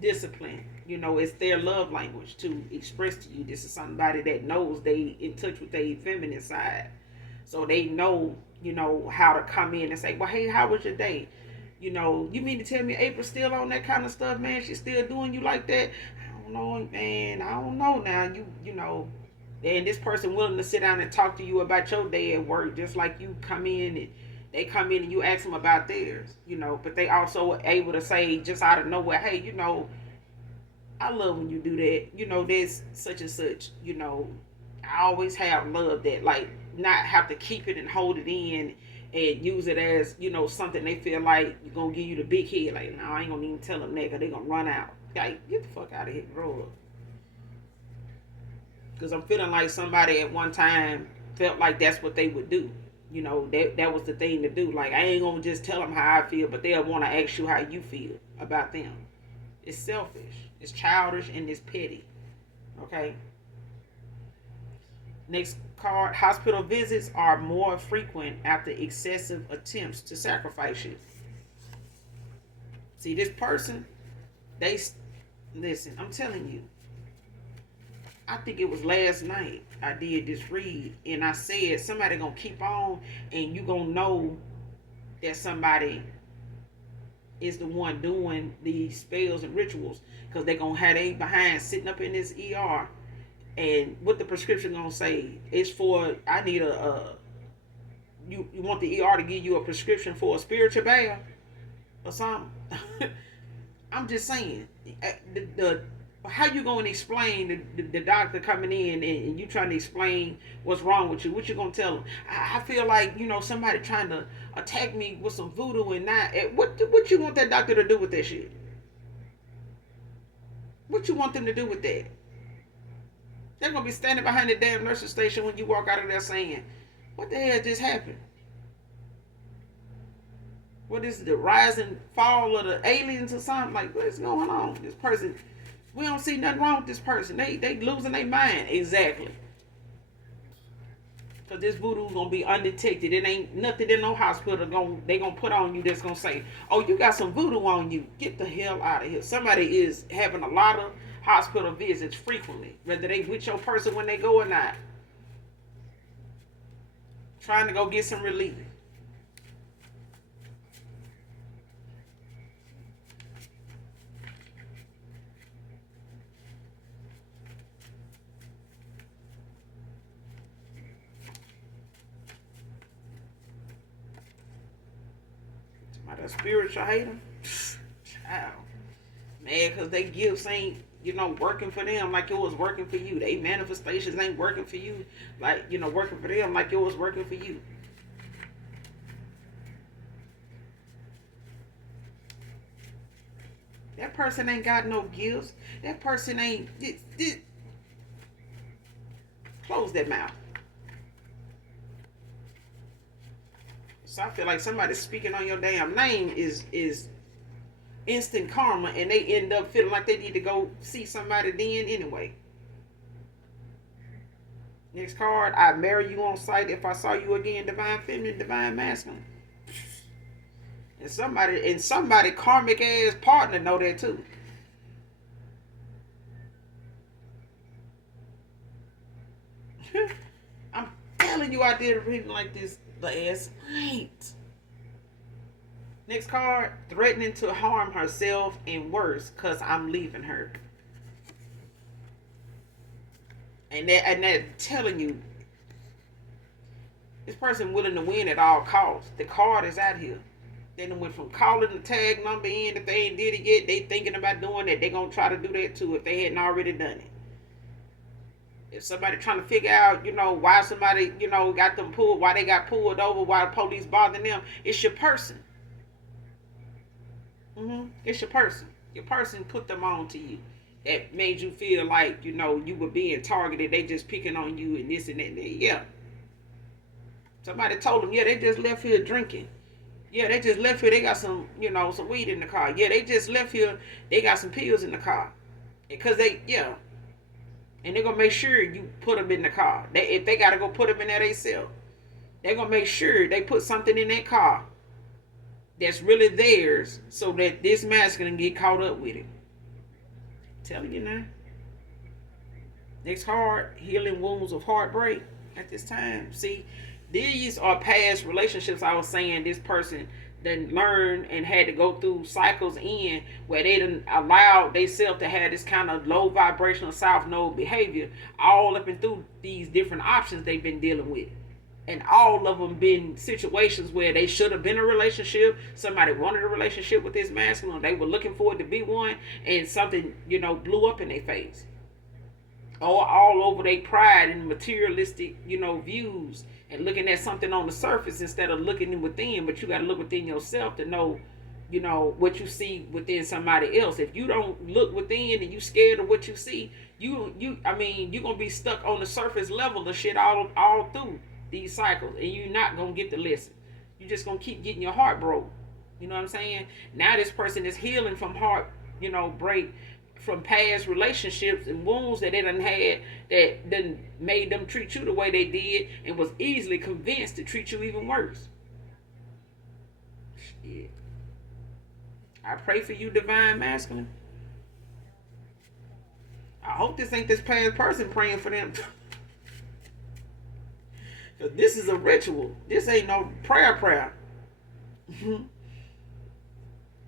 discipline. It's their love language to express to you. This is somebody that knows they in touch with their feminine side. So they know, how to come in and say, well, hey, how was your day? You mean to tell me April's still on that kind of stuff, man? She's still doing you like that? I don't know, man. I don't know now. And this person willing to sit down and talk to you about your day at work, just like you come in and they come in and you ask them about theirs, but they also able to say just out of nowhere, hey, I love when you do that. There's such and such, I always have loved that. Like, not have to keep it and hold it in and use it as, something they feel like you're going to give you the big head. Like, no, I ain't going to even tell them that, because they're going to run out. Like, get the fuck out of here, grow up. Because I'm feeling like somebody at one time felt like that's what they would do. That was the thing to do. Like, I ain't going to just tell them how I feel, but they'll want to ask you how you feel about them. It's selfish. It's childish, and it's petty. Okay? Next card. Hospital visits are more frequent after excessive attempts to sacrifice you. See, this person, listen, I'm telling you. I think it was last night I did this read, and I said somebody gonna keep on, and you gonna know that somebody is the one doing these spells and rituals, because they're gonna have they behind sitting up in this ER, and what the prescription gonna say is for, I need you want the ER to give you a prescription for a spiritual bath or something. I'm just saying, the how you going to explain the doctor coming in, and you trying to explain what's wrong with you? What you gonna tell them? I feel like, somebody trying to attack me with some voodoo, and not what you want that doctor to do with that shit? What you want them to do with that? They're gonna be standing behind the damn nursing station when you walk out of there saying, "What the hell just happened? What is the rise and fall of the aliens or something? Like, what's going on? This person, we don't see nothing wrong with this person. They losing their mind." Exactly. Because this voodoo is going to be undetected. It ain't nothing in no hospital they going to put on you that's going to say, "Oh, you got some voodoo on you. Get the hell out of here." Somebody is having a lot of hospital visits frequently, whether they with your person when they go or not, trying to go get some relief. A spiritual hater, child, man, because they gifts ain't working for them like it was working for you. They manifestations ain't working for you like working for them like it was working for you. That person ain't got no gifts. That person ain't close that mouth. So I feel like somebody speaking on your damn name is instant karma, and they end up feeling like they need to go see somebody then anyway. Next card, "I marry you on sight if I saw you again." Divine feminine, divine masculine. And somebody karmic ass partner know that too. I'm telling you, I did a reading like this last night. Next card, "threatening to harm herself and worse because I'm leaving her." And that telling you, this person willing to win at all costs. The card is out here. They done went from calling the tag number in. If they ain't did it yet, they thinking about doing that. They gonna try to do that too if they hadn't already done it. If somebody trying to figure out, why somebody, got them pulled, why they got pulled over, why the police bothering them, it's your person. It's your person. Your person put them on to you. That made you feel like, you were being targeted. They just picking on you and this and that. Yeah. Somebody told them, yeah, they just left here drinking. Yeah, they just left here. They got some, some weed in the car. Yeah, they just left here. They got some pills in the car. Because and they're going to make sure you put them in the car. If they got to go put them in there themselves, they're going to make sure they put something in that car that's really theirs so that this masculine get caught up with it. I'm telling you now. Next card, healing wounds of heartbreak at this time. See, these are past relationships. I was saying this person then learned and had to go through cycles in where they didn't allow themselves to have this kind of low vibrational south node behavior all up and through these different options they've been dealing with. And all of them been situations where they should have been in a relationship. Somebody wanted a relationship with this masculine. They were looking for it to be one, and something, blew up in their face. All over their pride and materialistic, views, and looking at something on the surface instead of looking within. But you got to look within yourself to know, what you see within somebody else. If you don't look within and you scared of what you see, you're gonna be stuck on the surface level of shit all through these cycles, and you're not gonna get the lesson. You're just gonna keep getting your heart broke. You know what I'm saying? Now this person is healing from heart, break, from past relationships and wounds that they done had that done made them treat you the way they did, and was easily convinced to treat you even worse. Shit. I pray for you, divine masculine. I hope this ain't this past person praying for them. Because this is a ritual. This ain't no prayer.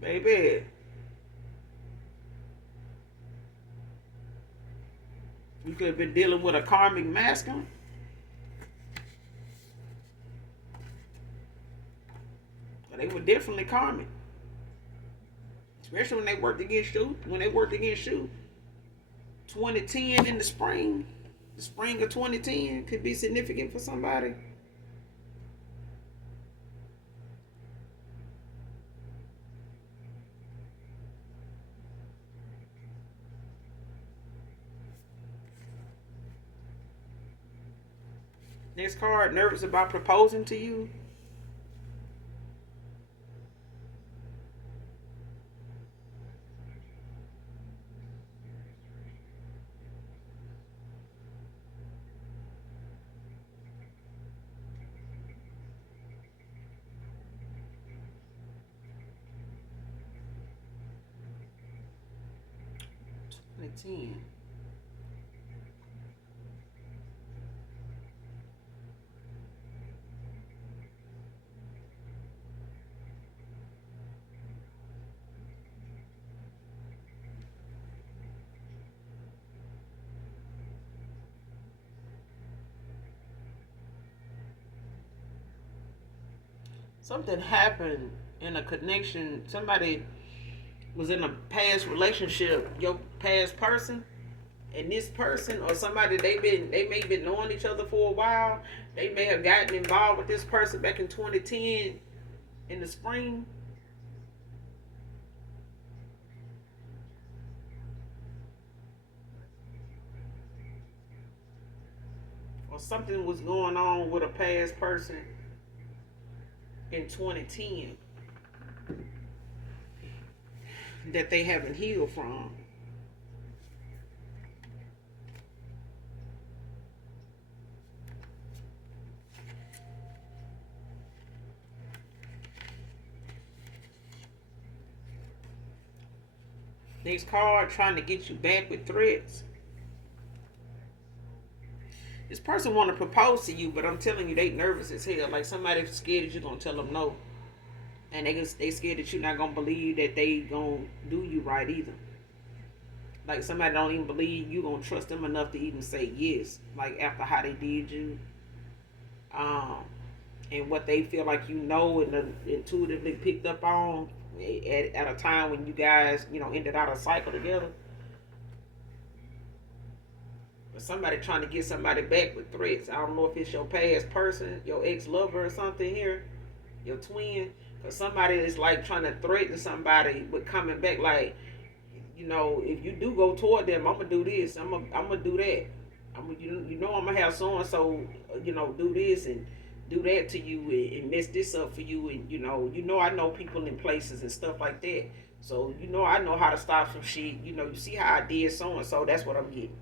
Baby, you could have been dealing with a karmic masculine. But they were definitely karmic. Especially when they worked against you. 2010 in the spring of 2010 could be significant for somebody. Next card, nervous about proposing to you. The 10. Something happened in a connection. Somebody was in a past relationship, your past person, and this person or somebody they may have been knowing each other for a while. They may have gotten involved with this person back in 2010 in the spring. Or something was going on with a past person in 2010 that they haven't healed from. Next card, trying to get you back with threats. This person want to propose to you, but I'm telling you, they nervous as hell. Like somebody's scared that you're gonna tell them no, and they scared that you're not gonna believe that they gonna do you right either. Like somebody don't even believe you gonna trust them enough to even say yes. Like after how they did you, um, and what they feel like you know and intuitively picked up on at a time when you guys ended out a cycle together. But somebody trying to get somebody back with threats. I don't know if it's your past person, your ex-lover or something here, your twin. But somebody is like trying to threaten somebody with coming back. Like, if you do go toward them, I'm gonna do this. I'm gonna do that. I'm gonna have so and so, do this and do that to you and mess this up for you. And I know people in places and stuff like that. So I know how to stop some shit. You see how I did so and so. That's what I'm getting.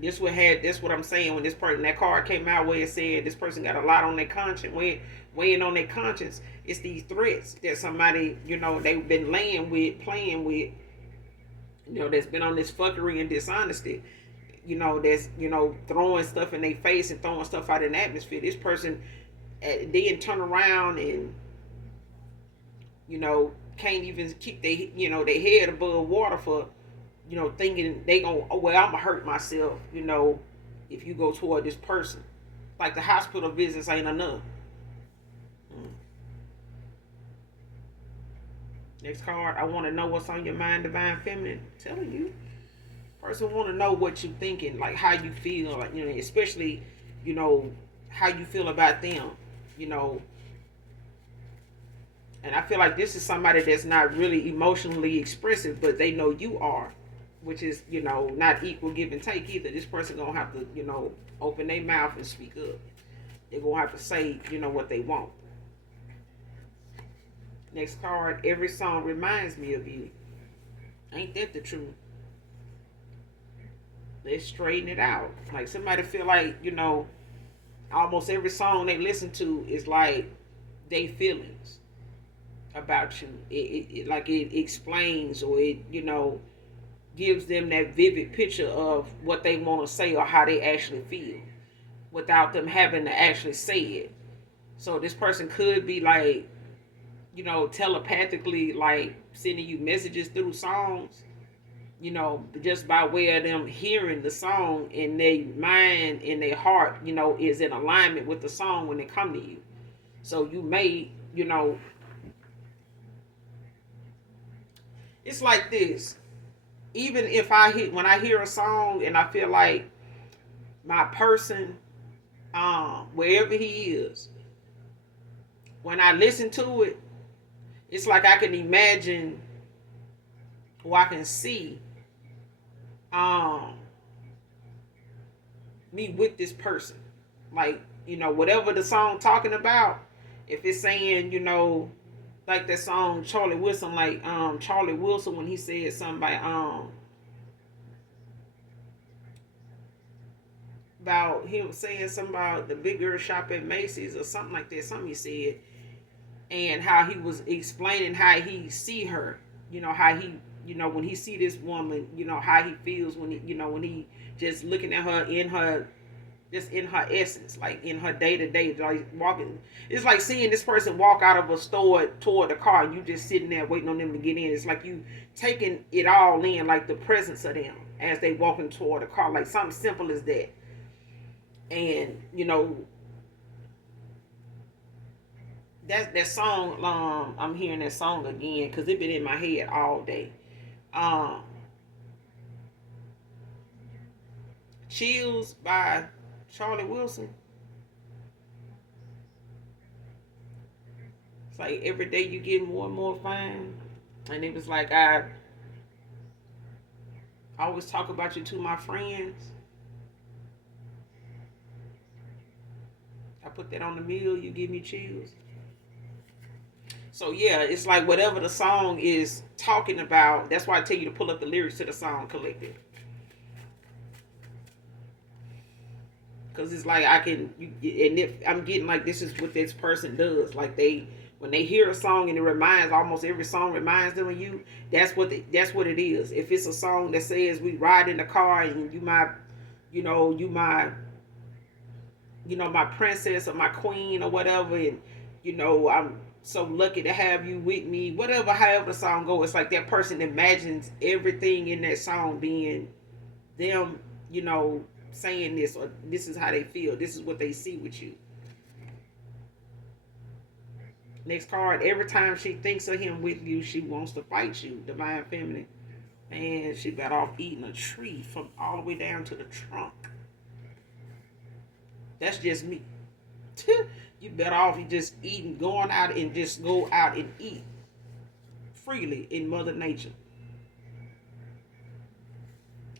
This what I'm saying when this person, that card came out where it said this person got a lot on their conscience, weighing on their conscience. It's these threats that somebody, they've been playing with, that's been on this fuckery and dishonesty, that's, throwing stuff in their face and throwing stuff out in the atmosphere. This person then turn around and, can't even keep their head above water for, thinking they gonna, oh, well, I'm gonna hurt myself, if you go toward this person. Like the hospital visits ain't enough. Next card, I want to know what's on your mind, Divine Feminine. I'm telling you. Person want to know what you thinking, like how you feel, like, especially, how you feel about them, And I feel like this is somebody that's not really emotionally expressive, but they know you are, which is, not equal give and take either. This person gonna have to, open their mouth and speak up. They're gonna have to say, what they want. Next card, every song reminds me of you. Ain't that the truth? Let's straighten it out. Like somebody feel like, almost every song they listen to is like they feelings about you. It like it explains or it, gives them that vivid picture of what they want to say or how they actually feel. without them having to actually say it. So this person could be like, telepathically like sending you messages through songs, just by way of them hearing the song, and their mind and their heart, is in alignment with the song when they come to you. So you may, it's like this. Even if when I hear a song and I feel like my person, wherever he is, when I listen to it, it's like I can imagine, or I can see, me with this person. Like, whatever the song talking about, if it's saying, like that song Charlie Wilson, like Charlie Wilson, when he said something about him saying something about the big girl shop at Macy's or something like that, something he said, and how he was explaining how he see her, how he, when he see this woman, how he feels when he, when he just looking at her in her, just in her essence, like in her day-to-day, like walking. It's like seeing this person walk out of a store toward the car, and you just sitting there waiting on them to get in. It's like you taking it all in, like the presence of them as they walking toward the car, like something simple as that. And that song, I'm hearing that song again because it been in my head all day. Chills by Charlie Wilson. It's like every day you get more and more fine. And it was like I always talk about you to my friends. I put that on the meal, you give me chills. So yeah, it's like whatever the song is talking about, that's why I tell you to pull up the lyrics to the song collective. Because it's like and if I'm getting like this is what this person does. Like when they hear a song and it reminds, almost every song reminds them of you. That's what it is. If it's a song that says we ride in the car and you my my princess or my queen or whatever, and I'm so lucky to have you with me. Whatever, however the song goes, it's like that person imagines everything in that song being them, saying this, or this is how they feel, this is what they see with you. Next card, every time she thinks of him with you, she wants to fight you. Divine Feminine. And she got off eating a tree from all the way down to the trunk. That's just me. You better off you just eating, going out and just go out and eat freely in Mother Nature.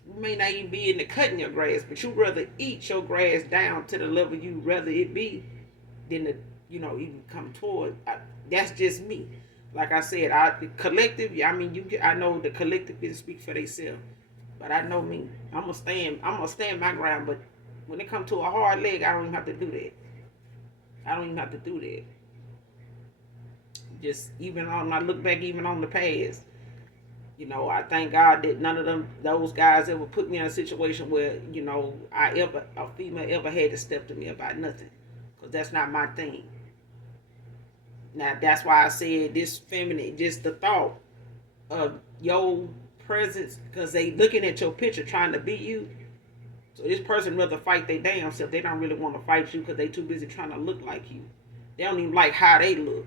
You may not even be in the cutting your grass, but you rather eat your grass down to the level you rather it be than to, even come toward. That's just me. Like I said, collective. I mean, I know the collective can speak for themselves, but I know me. I'm gonna stand my ground. But when it comes to a hard leg, I don't even have to do that. Just even when I look back, even on the past. I thank God that none of those guys ever put me in a situation where, a female ever had to step to me about nothing. Because that's not my thing. Now, that's why I said this feminine, just the thought of your presence, because they looking at your picture trying to beat you. So this person rather fight their damn self. They don't really want to fight you because they too busy trying to look like you. They don't even like how they look.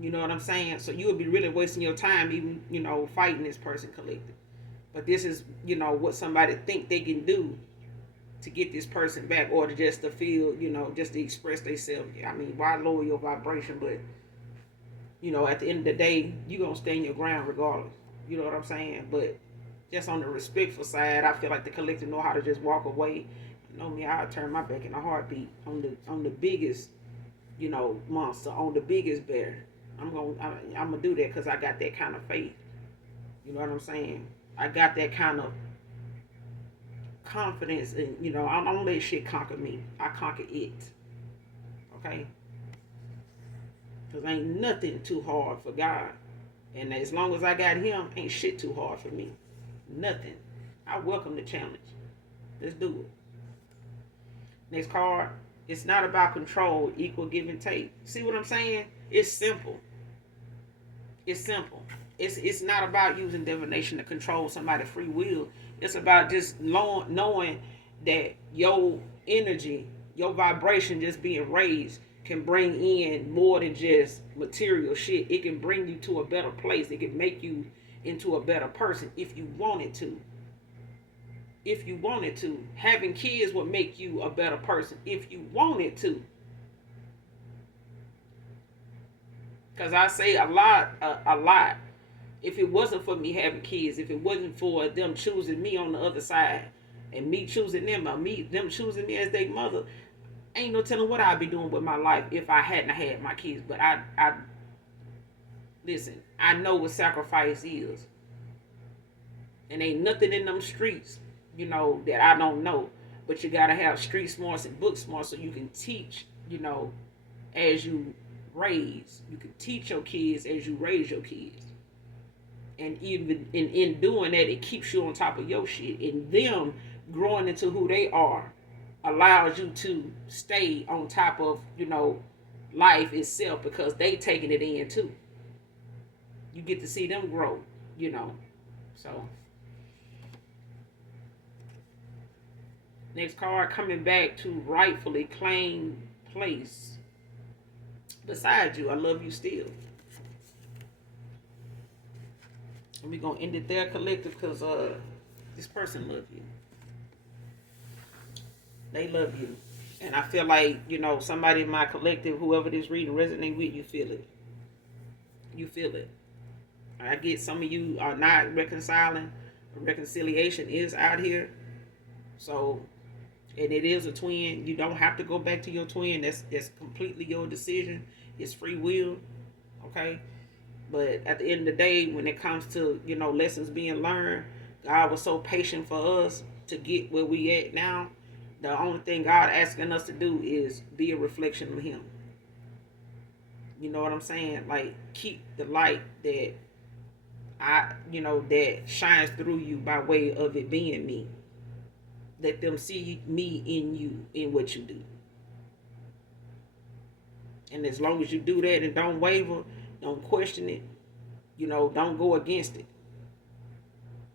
You know what I'm saying? So you would be really wasting your time even, fighting this person collective. But this is, what somebody think they can do to get this person back, or to just to feel, just to express themselves. I mean, why lower your vibration? But, at the end of the day, you're going to stand your ground regardless. You know what I'm saying? But just on the respectful side, I feel like the collective know how to just walk away. You know me, I'll turn my back in a heartbeat on the biggest, monster, on the biggest bear. I'm gonna do that because I got that kind of faith. You know what I'm saying? I got that kind of confidence, and I don't let shit conquer me. I conquer it. Okay? Because ain't nothing too hard for God, and as long as I got Him, ain't shit too hard for me. Nothing. I welcome the challenge. Let's do it. Next card. It's not about control, equal give and take. See what I'm saying? It's simple. It's simple. It's not about using divination to control somebody's free will. It's about just knowing that your energy, your vibration just being raised can bring in more than just material shit. It can bring you to a better place. It can make you into a better person if you wanted to. If you wanted to. Having kids would make you a better person if you wanted to. Because I say a lot. If it wasn't for me having kids, if it wasn't for them choosing me on the other side, and me choosing them, or them choosing me as their mother, ain't no telling what I'd be doing with my life if I hadn't had my kids. But I listen, I know what sacrifice is. And ain't nothing in them streets, that I don't know. But you gotta have street smarts and book smarts so you can teach, as you raise. You can teach your kids as you raise your kids. And even in doing that, it keeps you on top of your shit. And them growing into who they are allows you to stay on top of, life itself, because they taking it in too. You get to see them grow, So next card, coming back to rightfully claim place beside you. I love you still. And we're going to end it there, collective, because this person loves you. They love you. And I feel like, somebody in my collective, whoever this reading resonate with, you feel it. You feel it. I get some of you are not reconciling. Reconciliation is out here. So, and it is a twin. You don't have to go back to your twin. That's completely your decision. It's free will. Okay? But at the end of the day, when it comes to, lessons being learned, God was so patient for us to get where we at now. The only thing God asking us to do is be a reflection of Him. You know what I'm saying? Like, keep the light that that shines through you by way of it being me. Let them see me in you, in what you do. And as long as you do that and don't waver, don't question it, don't go against it.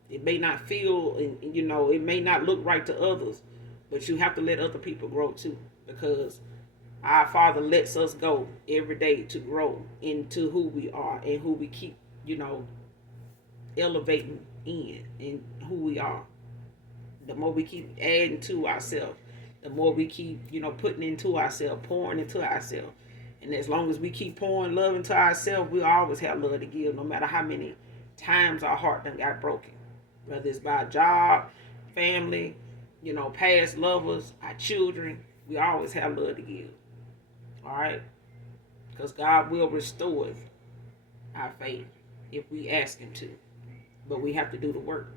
It may not feel, it may not look right to others, but you have to let other people grow too, because our Father lets us go every day to grow into who we are and who we keep, elevating in and who we are. The more we keep adding to ourselves, the more we keep, putting into ourselves, pouring into ourselves. And as long as we keep pouring love into ourselves, we'll always have love to give, no matter how many times our heart done got broken. Whether it's by a job, family, past lovers, our children, we always have love to give. All right? Because God will restore our faith if we ask Him to. But we have to do the work.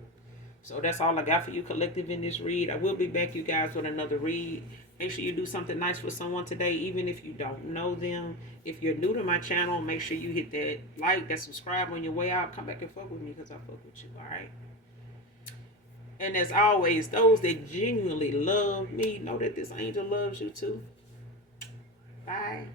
So that's all I got for you, collective, in this read. I will be back, you guys, with another read. Make sure you do something nice for someone today, even if you don't know them. If you're new to my channel, make sure you hit that like, that subscribe on your way out. Come back and fuck with me, because I fuck with you, all right? And as always, those that genuinely love me know that this angel loves you too. Bye.